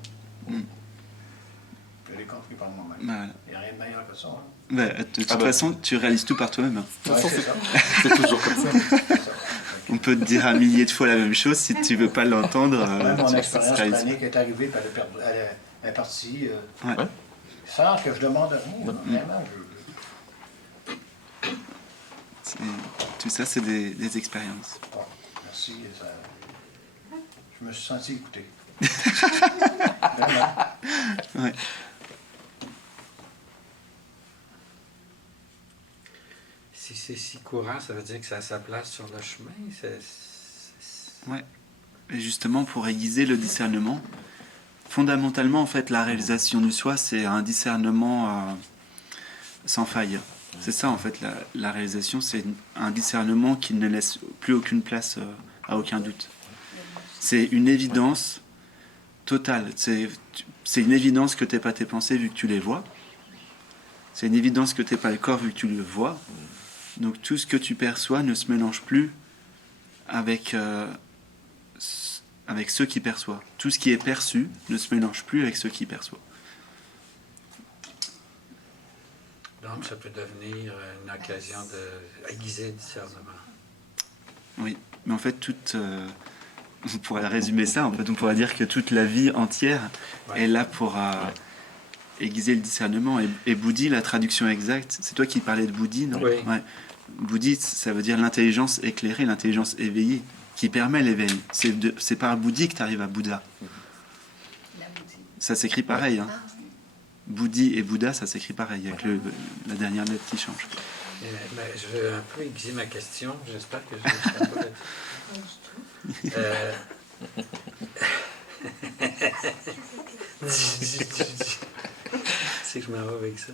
Je l'ai compris par moi-même. Voilà. Il n'y a rien de meilleur que ça. Hein. Bah, de toute façon, tu réalises tout par toi-même. Hein. Ouais, c'est ça. C'est toujours comme ça. C'est ça. On peut te dire un millier de fois la même chose, si tu veux pas l'entendre. Même mon tu expérience réalises. pranique est arrivée, puis elle est partie Ouais. sans que je demande rien. Vraiment, Tout ça, c'est des expériences. Bon, merci. Je me suis senti écouté. Vraiment. Ouais. Si c'est si courant, ça veut dire que ça a sa place sur le chemin. Ouais. Et justement, pour aiguiser le discernement, fondamentalement, en fait, la réalisation du soi, c'est un discernement sans faille. C'est ça, en fait, la réalisation, c'est un discernement qui ne laisse plus aucune place à aucun doute. C'est une évidence totale. C'est une évidence que tu n'es pas tes pensées vu que tu les vois. C'est une évidence que tu n'es pas le corps vu que tu le vois. Donc tout ce que tu perçois ne se mélange plus avec ceux qui perçoivent. Tout ce qui est perçu ne se mélange plus avec ceux qui perçoivent. Donc, ça peut devenir une occasion d'aiguiser le discernement. Oui, mais en fait, on pourrait résumer ça. En fait, on pourrait dire que toute la vie entière est là pour aiguiser le discernement. Et Bouddhi, la traduction exacte, c'est toi qui parlais de Bouddhi, non? Oui. Ouais. Bouddhi, ça veut dire l'intelligence éclairée, l'intelligence éveillée, qui permet l'éveil. C'est par Bouddhi que tu arrives à Bouddha. Ça s'écrit pareil. Hein. Bouddhi et Bouddha, ça s'écrit pareil, avec la dernière lettre qui change. Ben, je vais un peu aiguiser ma question. J'espère que je ne serai pas c'est que je m'en vais avec ça.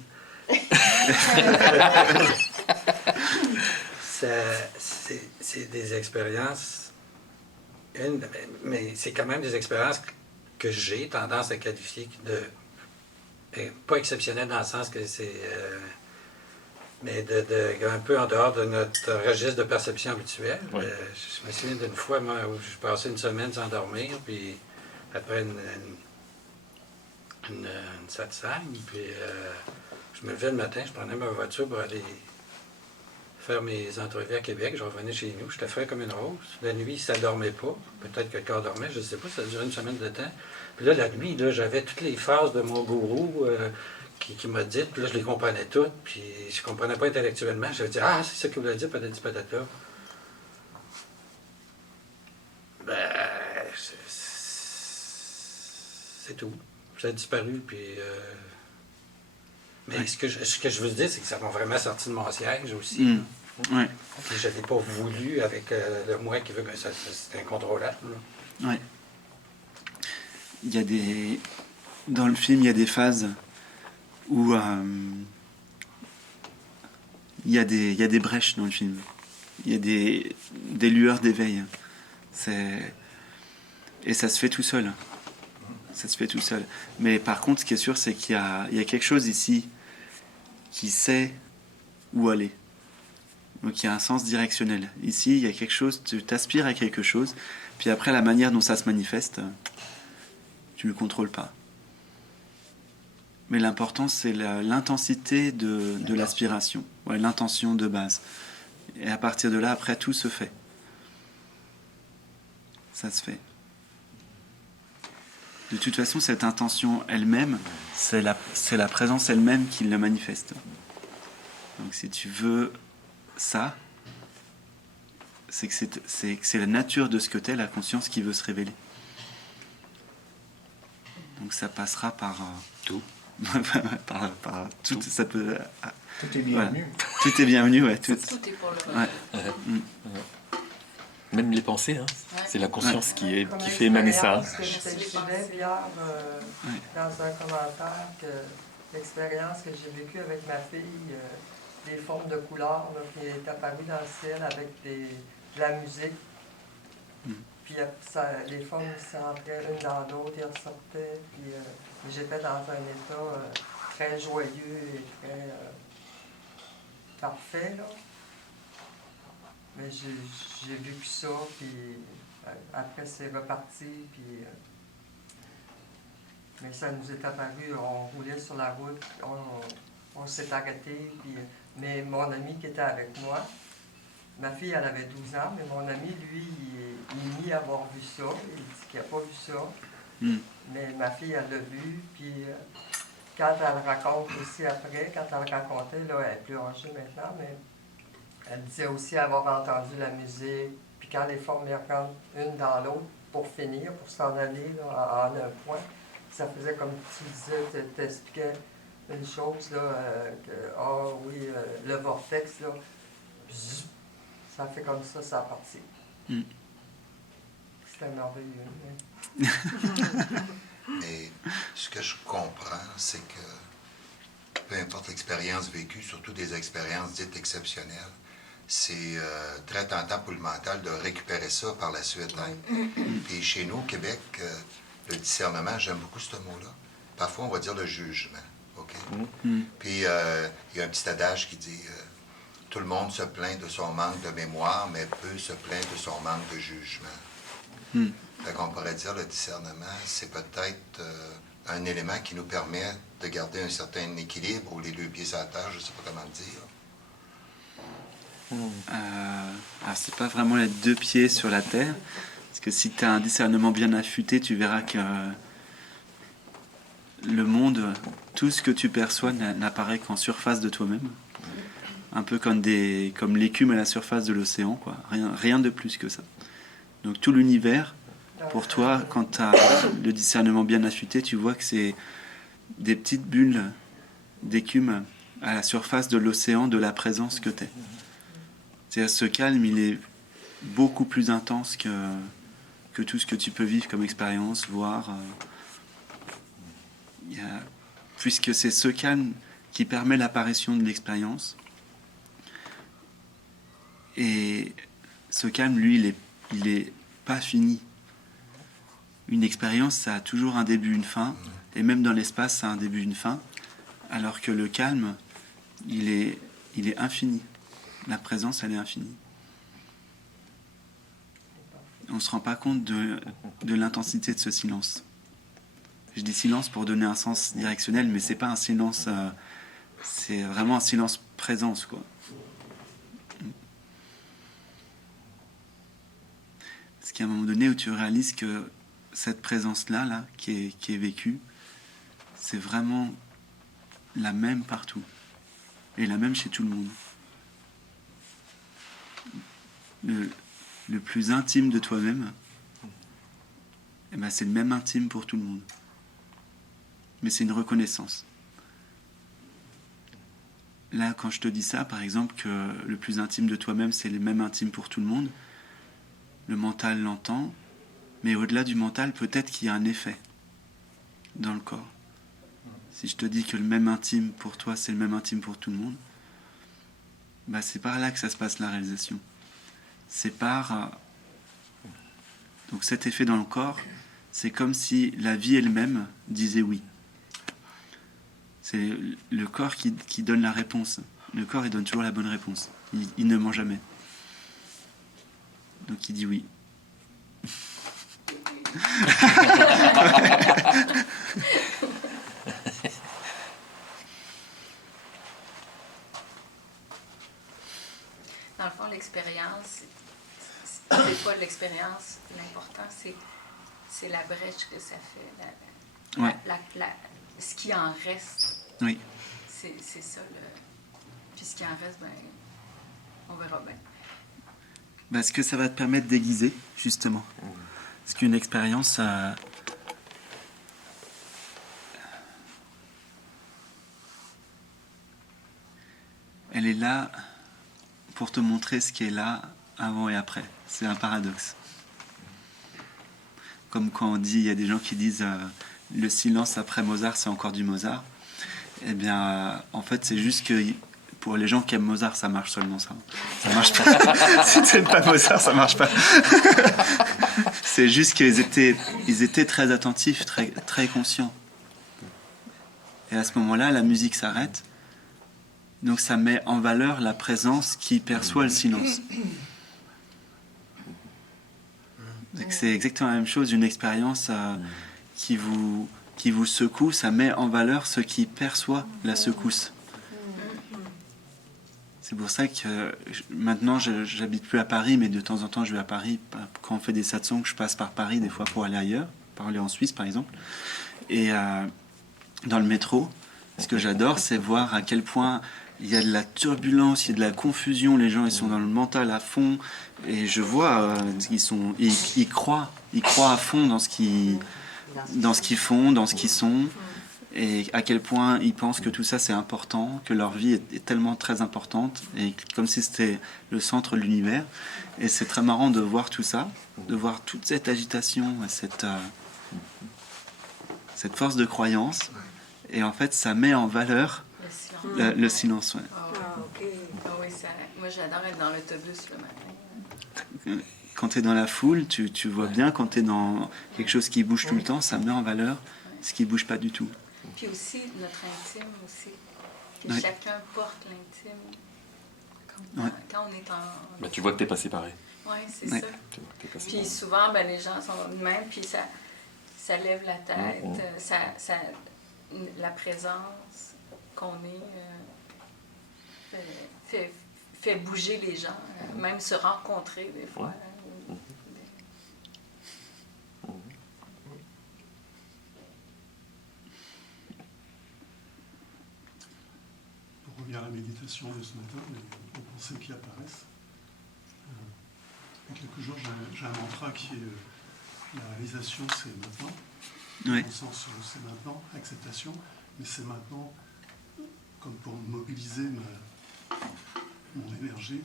C'est des expériences, mais c'est quand même des expériences que j'ai tendance à qualifier de pas exceptionnelles dans le sens que c'est mais un peu en dehors de notre registre de perception habituel. Oui. Je me souviens d'une fois, moi, où je passais une semaine sans dormir, puis après une satsang, puis je me levais le matin, je prenais ma voiture pour aller faire mes entrevues à Québec, je revenais chez nous, j'étais frais comme une rose. La nuit, ça ne dormait pas, peut-être que le corps dormait, je ne sais pas, ça a duré une semaine de temps. Puis là, la nuit, là, j'avais toutes les phases de mon gourou qui m'a dit, puis là, je les comprenais toutes, puis je comprenais pas intellectuellement. Je me disais, ah, c'est ça qu'il voulait dire, patati patata. Ben, c'est tout. Ça a disparu, puis... Mais ce que je veux dire, c'est que ça m'a vraiment sorti de mon siège aussi. Ouais. Puis je ne l'ai pas voulu avec le moi qui veut que c'est incontrôlable. Ouais. Il y a dans le film, il y a des phases où il y a des brèches dans le film. Il y a des lueurs d'éveil. Et ça se fait tout seul. Ça se fait tout seul. Mais par contre, ce qui est sûr, c'est qu'il y a quelque chose ici qui sait où aller. Donc il y a un sens directionnel. Ici, il y a quelque chose, tu t'aspires à quelque chose, puis après, la manière dont ça se manifeste, tu ne le contrôles pas. Mais l'important, c'est l'intensité de l'aspiration, ouais, l'intention de base. Et à partir de là, après, tout se fait. Ça se fait. De toute façon, cette intention elle-même, c'est la présence elle-même qui le manifeste. Donc si tu veux ça, c'est que c'est la nature de ce que t'es, la conscience qui veut se révéler. Donc ça passera par tout. par tout. Ça peut, tout est bienvenu. Voilà. Tout est bienvenu, ouais. Tout est pour le ouais. Même les pensées, hein. Ouais. C'est la conscience Comme qui fait émaner ça. Ce que je t'écrivais hier dans un commentaire, que l'expérience que j'ai vécue avec ma fille, des formes de couleurs là, qui est apparue dans le ciel avec de la musique. Puis les formes s'entraient une dans l'autre, elles ressortaient. Puis j'étais dans un état très joyeux et très parfait, là. Mais j'ai vécu ça, puis après c'est reparti, puis... mais ça nous est apparu, on roulait sur la route, on s'est arrêté, puis... Mais mon ami qui était avec moi, ma fille, elle avait 12 ans, mais mon ami, lui, il nie avoir vu ça, il dit qu'il n'a pas vu ça. Mais ma fille, elle l'a vu, puis quand elle raconte aussi après, quand elle racontait, là, elle est plus âgée maintenant, mais... Elle disait aussi avoir entendu la musique, puis quand les formes rentrent une dans l'autre pour finir, pour s'en aller là, en un point, ça faisait comme tu disais, t'expliquais une chose, là, le vortex, là, bzzz, ça fait comme ça a parti. C'était merveilleux. Mais ce que je comprends, c'est que peu importe l'expérience vécue, surtout des expériences dites exceptionnelles, c'est très tentant pour le mental de récupérer ça par la suite. Hein. Puis chez nous, au Québec, le discernement, j'aime beaucoup ce mot-là. Parfois, on va dire le jugement. OK? Puis il y a un petit adage qui dit tout le monde se plaint de son manque de mémoire, mais peu se plaint de son manque de jugement. Fait qu'on pourrait dire le discernement, c'est peut-être un élément qui nous permet de garder un certain équilibre ou les deux pieds sur la terre, je ne sais pas comment le dire. Alors c'est pas vraiment les deux pieds sur la terre, parce que si tu as un discernement bien affûté, tu verras que le monde, tout ce que tu perçois n'apparaît qu'en surface de toi-même, un peu comme l'écume à la surface de l'océan, quoi. Rien de plus que ça. Donc tout l'univers, pour toi, quand tu as le discernement bien affûté, tu vois que c'est des petites bulles d'écume à la surface de l'océan de la présence que tu es. C'est-à-dire, ce calme, il est beaucoup plus intense que tout ce que tu peux vivre comme expérience, voir. Puisque c'est ce calme qui permet l'apparition de l'expérience. Et ce calme, lui, il est pas fini. Une expérience, ça a toujours un début, une fin. Et même dans l'espace, ça a un début, une fin. Alors que le calme, il est infini. La présence, elle est infinie. On ne se rend pas compte de l'intensité de ce silence. Je dis silence pour donner un sens directionnel, mais c'est pas un silence... c'est vraiment un silence présence, quoi. Parce qu'à un moment donné où tu réalises que cette présence-là, qui est vécue, c'est vraiment la même partout. Et la même chez tout le monde. Le plus intime de toi-même, eh ben c'est le même intime pour tout le monde. Mais c'est une reconnaissance. Là, quand je te dis ça, par exemple, que le plus intime de toi-même, c'est le même intime pour tout le monde, le mental l'entend, mais au-delà du mental, peut-être qu'il y a un effet dans le corps. Si je te dis que le même intime pour toi, c'est le même intime pour tout le monde, bah c'est par là que ça se passe la réalisation. C'est par... Donc cet effet dans le corps, c'est comme si la vie elle-même disait oui. C'est le corps qui donne la réponse. Le corps, il donne toujours la bonne réponse. Il ne ment jamais. Donc il dit oui. Dans le fond, l'expérience, c'est pas l'expérience. L'important, c'est la brèche que ça fait. Ouais. Ce qui en reste. Oui. C'est ça. Puis ce qui en reste, ben, on verra bien. Parce que ça va te permettre d'aiguiser, justement. Parce qu'une expérience, ça... elle est là pour te montrer ce qui est là avant et après. C'est un paradoxe. Comme quand on dit, il y a des gens qui disent le silence après Mozart, c'est encore du Mozart. Eh bien, en fait, c'est juste que pour les gens qui aiment Mozart, ça marche seulement ça. Ça marche pas. Si tu n'aimes pas Mozart, ça marche pas. C'est juste qu'ils étaient très attentifs, très, très conscients. Et à ce moment-là, la musique s'arrête. Donc ça met en valeur la présence qui perçoit le silence. Donc c'est exactement la même chose, une expérience qui vous secoue, ça met en valeur ce qui perçoit la secousse. C'est pour ça que maintenant, j'habite plus à Paris, mais de temps en temps, je vais à Paris. Quand on fait des satsangs, je passe par Paris des fois pour aller ailleurs, pour aller en Suisse, par exemple. Et dans le métro, ce que j'adore, c'est voir à quel point il y a de la turbulence, il y a de la confusion. Les gens, ils sont dans le mental à fond. Et je vois, ils croient à fond dans ce qu'ils font, dans ce qu'ils sont. Et à quel point ils pensent que tout ça c'est important, que leur vie est tellement très importante, et comme si c'était le centre de l'univers. Et c'est très marrant de voir tout ça, de voir toute cette agitation, cette force de croyance. Et en fait, ça met en valeur le silence. Ouais. Oui, moi j'adore être dans l'autobus le matin. Quand tu es dans la foule, tu vois bien, quand tu es dans quelque chose qui bouge tout le temps, ça met en valeur ce qui ne bouge pas du tout. Puis aussi, notre intime aussi. Puis chacun porte l'intime. Quand on est en... Ben, tu vois que tu n'es pas séparé. Oui, c'est ça. Puis souvent, ben, les gens sont de même, puis ça lève la tête, la présence qu'on est fait bouger les gens, même se rencontrer des fois. Pour revenir à la méditation de ce matin, aux pensées qui apparaissent, il y a quelques jours, j'ai un mantra qui est la réalisation, c'est maintenant. Oui. Dans le sens où c'est maintenant, acceptation, mais c'est maintenant comme pour mobiliser mon énergie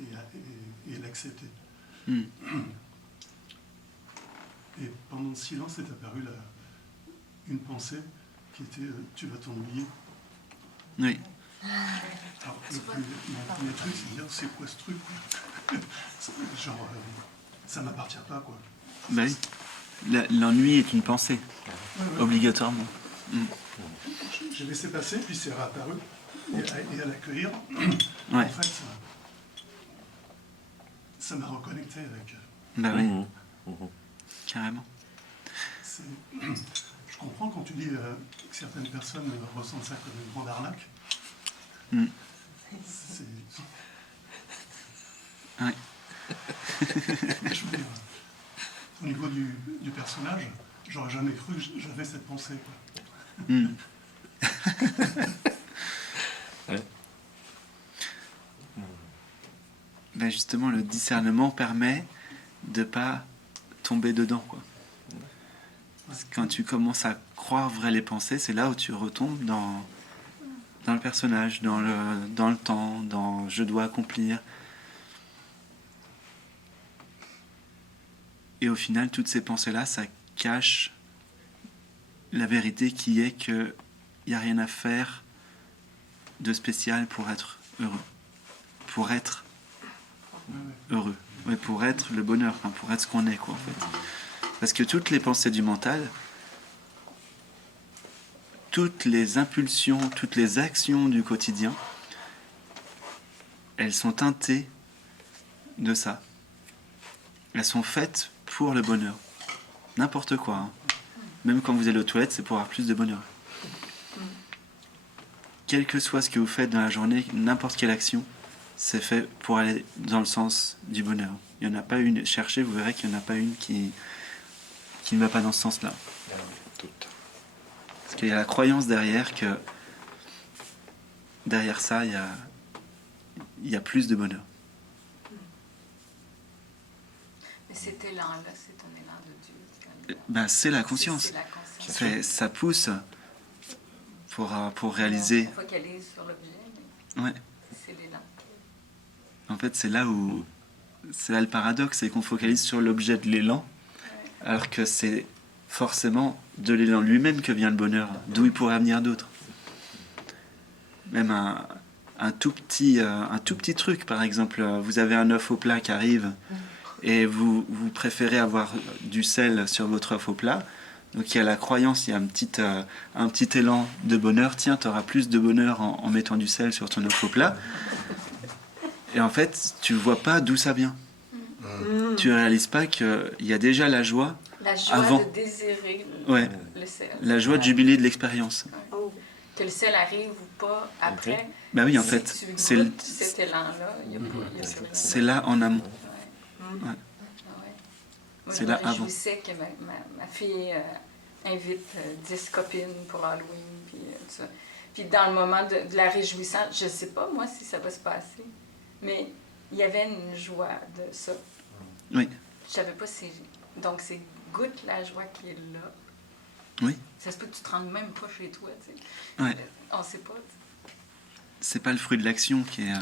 et l'accepter. Mm. Et pendant le silence est apparue une pensée qui était tu vas t'ennuyer. Oui. Alors, mon premier truc, c'est de dire c'est quoi ce truc quoi. Genre, ça m'appartient pas quoi. Bah oui. L'ennui est une pensée, obligatoirement. Mm. J'ai laissé passer, puis c'est réapparu. Et à l'accueillir, Ouais. en fait, ça m'a reconnecté avec. Bah oui. Carrément. Je comprends quand tu dis que certaines personnes ressentent ça comme une grande arnaque. Mm. Ouais. Je veux dire, au niveau du personnage, j'aurais jamais cru que j'avais cette pensée. Quoi. Mm. Ouais. Ben justement, le discernement permet de pas tomber dedans, quoi. Parce que quand tu commences à croire vrai les pensées, c'est là où tu retombes dans le personnage, dans le temps, dans je dois accomplir. Et au final, toutes ces pensées-là, ça cache la vérité qui est que il n'y a rien à faire de spécial pour être heureux. Pour être heureux. Ouais, pour être le bonheur, enfin, pour être ce qu'on est, quoi, en fait. Parce que toutes les pensées du mental, toutes les impulsions, toutes les actions du quotidien, elles sont teintées de ça. Elles sont faites pour le bonheur. N'importe quoi. Hein. Même quand vous allez aux toilettes, c'est pour avoir plus de bonheur. Quel que soit ce que vous faites dans la journée, n'importe quelle action, c'est fait pour aller dans le sens du bonheur. Il n'y en a pas une, cherchez, vous verrez qu'il n'y en a pas une qui ne va pas dans ce sens-là. Parce qu'il y a la croyance derrière que derrière ça, il y a plus de bonheur. Mais cet élan-là, c'est un élan de Dieu. C'est la conscience. C'est la conscience. Ça pousse pour réaliser. On focalise sur l'objet, mais Ouais. c'est l'élan. En fait, c'est là le paradoxe, c'est qu'on focalise sur l'objet de l'élan, alors que c'est forcément de l'élan lui-même que vient le bonheur, d'où il pourrait venir d'autre. Même un tout petit truc, par exemple, vous avez un œuf au plat qui arrive et vous préférez avoir du sel sur votre œuf au plat. Donc il y a la croyance, il y a un petit élan de bonheur. Tiens, tu auras plus de bonheur en mettant du sel sur ton œuf au plat. Et en fait, tu ne vois pas d'où ça vient. Tu ne réalises pas qu'il y a déjà la joie. La joie avant. de désirer le sel. La joie de jubiler de l'expérience. Que le sel arrive ou pas après. Bah oui, en si fait, tu c'est goûtes cet élan-là, il n'y a plus rien. C'est là en amont. Ouais. Moi, C'est je là me avant. réjouissais que ma fille invite 10 copines pour Halloween. Puis, tout ça. Puis dans le moment de la réjouissance, je ne sais pas moi si ça va se passer, mais il y avait une joie de ça. Oui. Je savais pas si... Donc c'est goûte la joie qui est là. Oui. Ça se peut que tu te rendes même pas chez toi, tu sais. Ouais. On sait pas. C'est pas le fruit de l'action qui est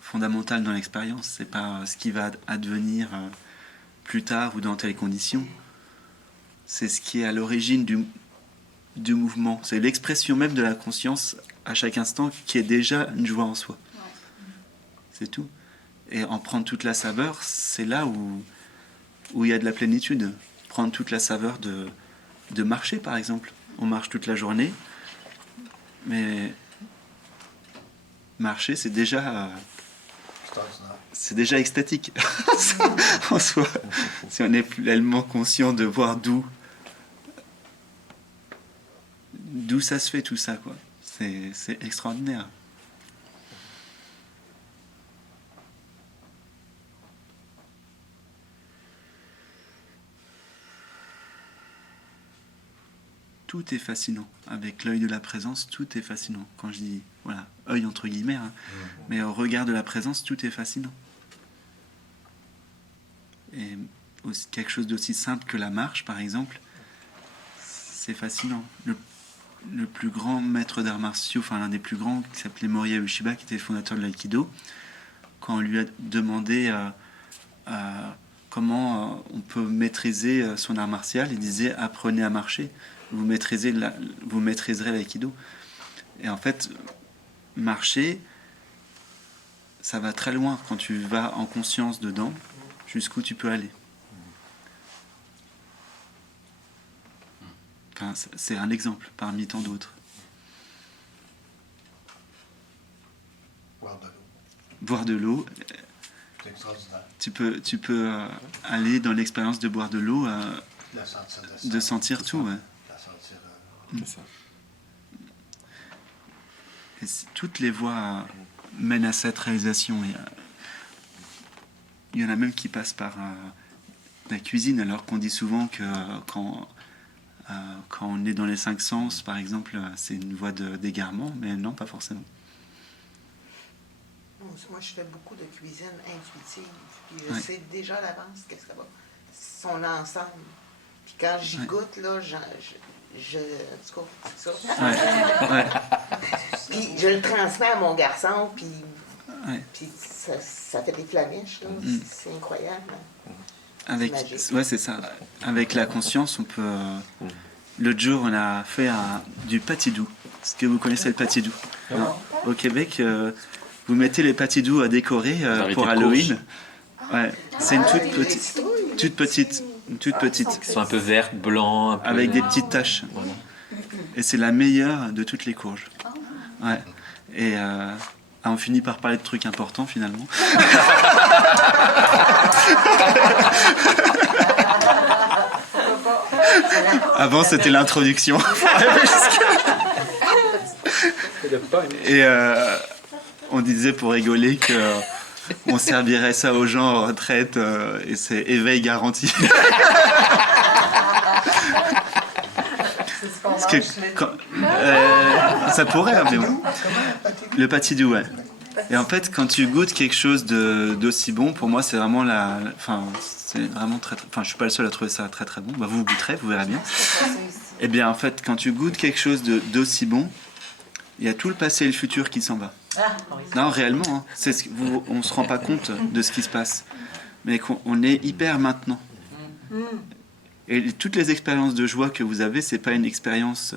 fondamental dans l'expérience. C'est pas ce qui va advenir plus tard ou dans telles conditions. C'est ce qui est à l'origine du mouvement. C'est l'expression même de la conscience à chaque instant qui est déjà une joie en soi. Ouais. C'est tout. Et en prendre toute la saveur, c'est là où il y a de la plénitude. Prendre toute la saveur de marcher, par exemple. On marche toute la journée, mais marcher, c'est déjà extatique en soi. Si on est pleinement conscient de voir d'où ça se fait tout ça, quoi. C'est extraordinaire. Tout est fascinant. Avec l'œil de la présence, tout est fascinant. Quand je dis, voilà, œil entre guillemets, hein, mais au regard de la présence, tout est fascinant. Et aussi, quelque chose d'aussi simple que la marche, par exemple, c'est fascinant. Le plus grand maître d'arts martiaux, enfin l'un des plus grands, qui s'appelait Morihei Ueshiba, qui était le fondateur de l'aïkido, quand on lui a demandé comment on peut maîtriser son art martial, il disait « apprenez à marcher ». Vous maîtriserez l'aïkido. Et en fait, marcher, ça va très loin quand tu vas en conscience dedans, jusqu'où tu peux aller. Enfin, c'est un exemple parmi tant d'autres. Boire de l'eau. C'est extraordinaire. Tu peux aller dans l'expérience de boire de l'eau, de sentir tout. Ouais. C'est ça. Et toutes les voies mènent à cette réalisation. Il y en a même qui passent par la cuisine, alors qu'on dit souvent que quand on est dans les 5 sens, par exemple, c'est une voie d'égarement, mais non, pas forcément. Moi, je fais beaucoup de cuisine intuitive, puis je sais déjà à l'avance qu'est-ce que ça va, son ensemble. Puis quand j'y goûte, là, en tout cas, c'est ça. Puis je le transmets à mon garçon, puis ça fait des flamiches, là. C'est incroyable. C'est ça. Avec la conscience, on peut... L'autre jour, on a fait du patidou. Est-ce que vous connaissez le patidou? Au Québec, vous mettez les patidous à décorer pour Halloween. Ouais. C'est une toute petite. Ils sont un peu vertes, blancs, avec des petites taches. Voilà. Et c'est la meilleure de toutes les courges. Ouais. Et on finit par parler de trucs importants finalement. Avant c'était l'introduction. Et On disait pour rigoler que on servirait ça aux gens en retraite et c'est éveil garanti. Parce que ça pourrait, hein, mais bon. Le patidou, ouais. Et en fait, quand tu goûtes quelque chose d'aussi bon, pour moi, c'est vraiment c'est vraiment très. Enfin, je suis pas le seul à trouver ça très très bon. Bah, vous goûterez, vous verrez bien. Et bien, en fait, quand tu goûtes quelque chose d'aussi bon, il y a tout le passé et le futur qui s'en va. Non, réellement, hein. On se rend pas compte de ce qui se passe, mais on est hyper maintenant. Et toutes les expériences de joie que vous avez, c'est pas une expérience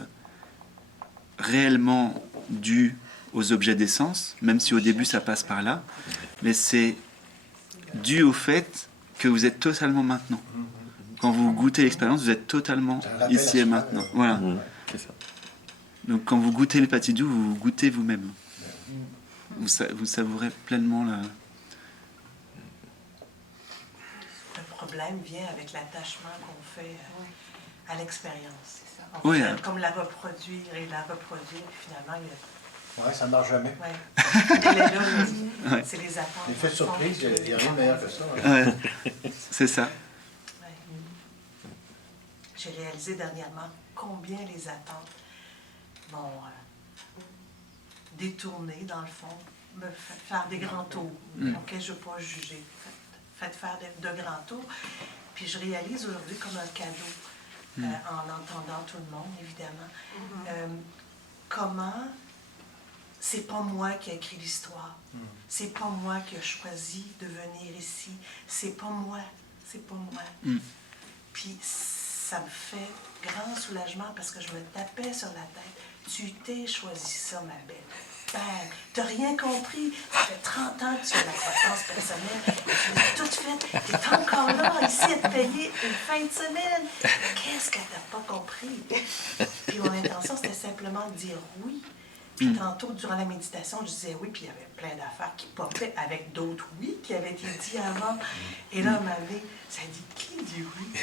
réellement due aux objets des sens, même si au début ça passe par là, mais c'est dû au fait que vous êtes totalement maintenant. Quand vous goûtez l'expérience, vous êtes totalement ici et maintenant. Voilà. C'est ça. Donc quand vous goûtez le patidou, vous goûtez vous-même. Vous savourez pleinement la... Le problème vient avec l'attachement qu'on fait à l'expérience. On fait comme la reproduire et la reproduire, puis finalement, il y a... Oui, ça ne marche jamais. Ouais. C'est les attentes. L'effet de surprise, il n'y a rien de meilleur que ça. Ouais. C'est ça. Ouais. J'ai réalisé dernièrement combien les attentes vont détourner, dans le fond, me faire des grands tours. OK, je ne veux pas juger. Faites faire de grands tours. Puis je réalise aujourd'hui comme un cadeau, en entendant tout le monde, évidemment, comment... C'est pas moi qui ai écrit l'histoire. C'est pas moi qui ai choisi de venir ici. C'est pas moi. C'est pas moi. Puis ça me fait grand soulagement parce que je me tapais sur la tête. Tu t'es choisi ça, ma belle. Bang! T'as rien compris. Ça fait 30 ans que tu fais la croissance personnelle. Tu l'as tout fait. T'es encore là, ici, à te payer une fin de semaine. Qu'est-ce que t'as pas compris? Puis mon intention, c'était simplement de dire oui. Puis tantôt, durant la méditation, je disais oui, puis il y avait plein d'affaires qui poppaient avec d'autres oui qui avaient été dit avant. Et là, ma vie, ça dit qui dit oui?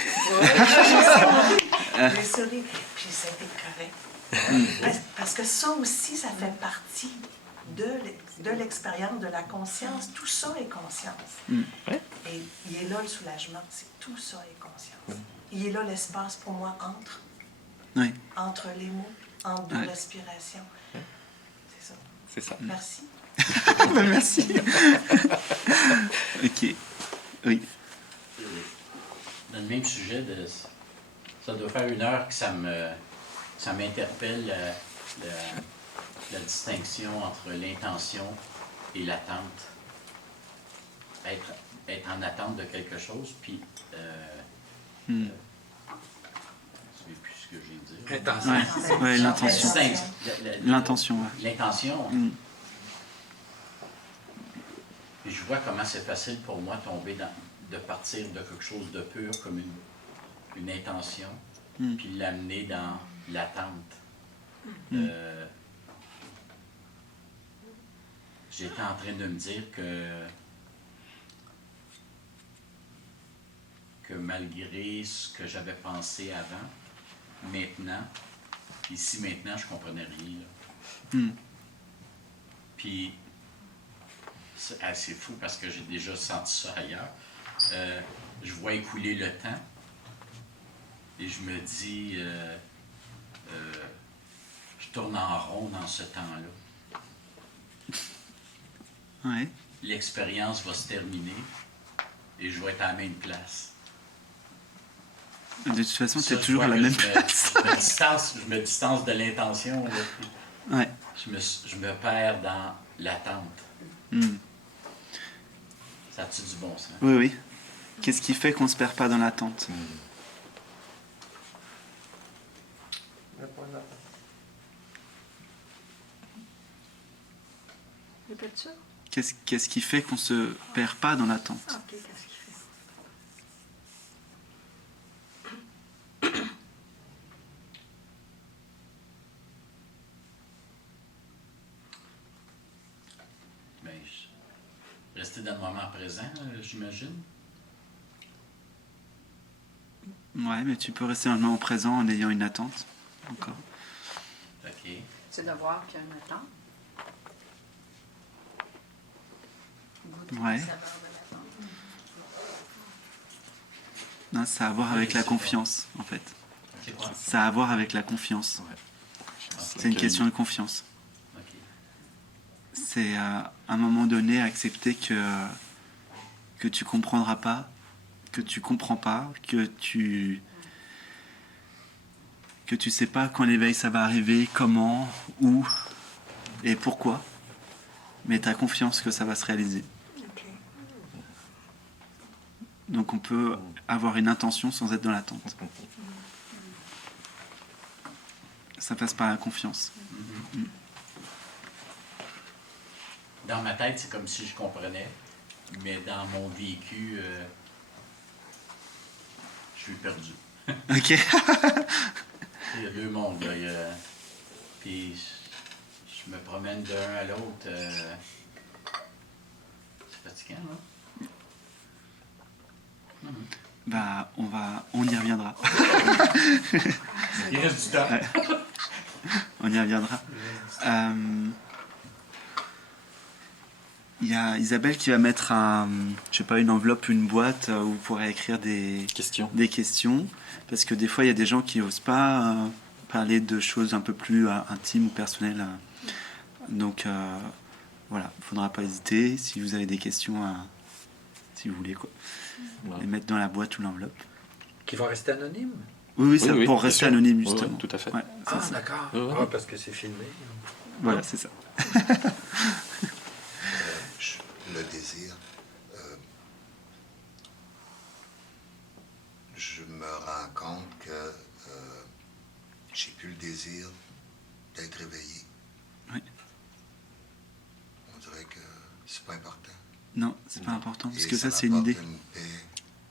J'ai souri. Puis c'était correct. Parce que ça aussi, ça fait partie de l'expérience, de la conscience. Tout ça est conscience. Et il est là le soulagement. C'est tout ça est conscience. Il est là l'espace pour moi entre les mots, entre deux respirations. C'est ça. Merci. Merci. Ok. Oui. Dans le même sujet, ça doit faire 1 heure que ça m'interpelle la distinction entre l'intention et l'attente. Être en attente de quelque chose, puis... je ne sais plus ce que j'ai dit. Intention. Ouais, l'intention. L'intention, ouais. L'intention. Et je vois comment c'est facile pour moi de partir de quelque chose de pur comme une intention, puis l'amener dans l'attente. J'étais en train de me dire que malgré ce que j'avais pensé avant, maintenant, je comprenais rien. Puis, c'est assez fou parce que j'ai déjà senti ça ailleurs. Je vois écouler le temps et je me dis, je tourne en rond dans ce temps-là. Ouais. L'expérience va se terminer et je vais être à la même place. De toute façon, tu es toujours à la même place. Je me distance de l'intention. Ouais. Je me perds dans l'attente. Ça a-tu du bon sens? Oui, oui. Qu'est-ce qui fait qu'on ne se perd pas dans l'attente? Répète ça. Qu'est-ce qui fait qu'on ne se perd pas dans l'attente? Ah, ok, qu'est-ce qui fait? Rester dans le moment présent, j'imagine. Ouais, mais tu peux rester dans le moment présent en ayant une attente. Encore. OK. C'est de voir qu'il y a une attente. Ouais. Non, ça a à voir avec la confiance, en fait. Ça a à voir avec la confiance. C'est une question de confiance. C'est à un moment donné accepter que tu comprendras pas, que tu comprends pas, que tu sais pas quand l'éveil ça va arriver, comment, où et pourquoi. Mais tu as confiance que ça va se réaliser. Donc on peut avoir une intention sans être dans l'attente. Ça passe par la confiance. Dans ma tête, c'est comme si je comprenais, mais dans mon vécu, je suis perdu. Ok. Il y a deux mondes, là. Puis je me promène d'un à l'autre. C'est fatigant, là. Bah, on y reviendra. Il reste du temps. Ouais. On y reviendra. Il y a Isabelle qui va mettre une enveloppe, une boîte où vous pourrez écrire des questions. Parce que des fois, il y a des gens qui n'osent pas parler de choses un peu plus intimes ou personnelles. Donc, voilà, il ne faudra pas hésiter. Si vous avez des questions, si vous voulez, quoi. Les mettre dans la boîte ou l'enveloppe. Qui vont rester anonymes? Oui, pour rester anonyme, justement. Oui, tout à fait. Ouais, d'accord. Parce que c'est filmé. Voilà, c'est ça. Le désir, je me rends compte que j'ai plus le désir d'être réveillé. Oui. On dirait que c'est pas important. Non, c'est pas important, parce Et que ça, c'est une m'apporte idée. Une paix.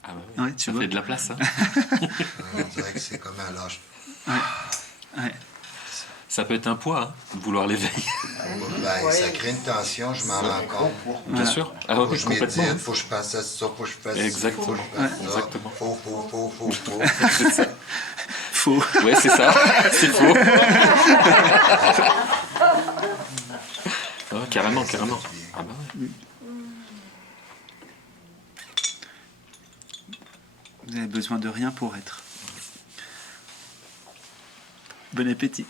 Ah bah oui, Ouais, tu vois. fait de la place, hein. On dirait que c'est comme un lâche. Ouais. Ça peut être un poids, hein, de vouloir l'éveiller. Ben, ça crée une tension, je m'en rends compte. Bien sûr. Ah Faut oui, que je complètement. médite, faut que je passe à ça, faut que je fasse ça, Exactement. faut que je fasse ça. Exactement. Faux. C'est ça. Faux. Ouais, c'est ça. C'est faux. Oh, carrément. Ah bah ouais. Vous avez besoin de rien pour être. Bon appétit.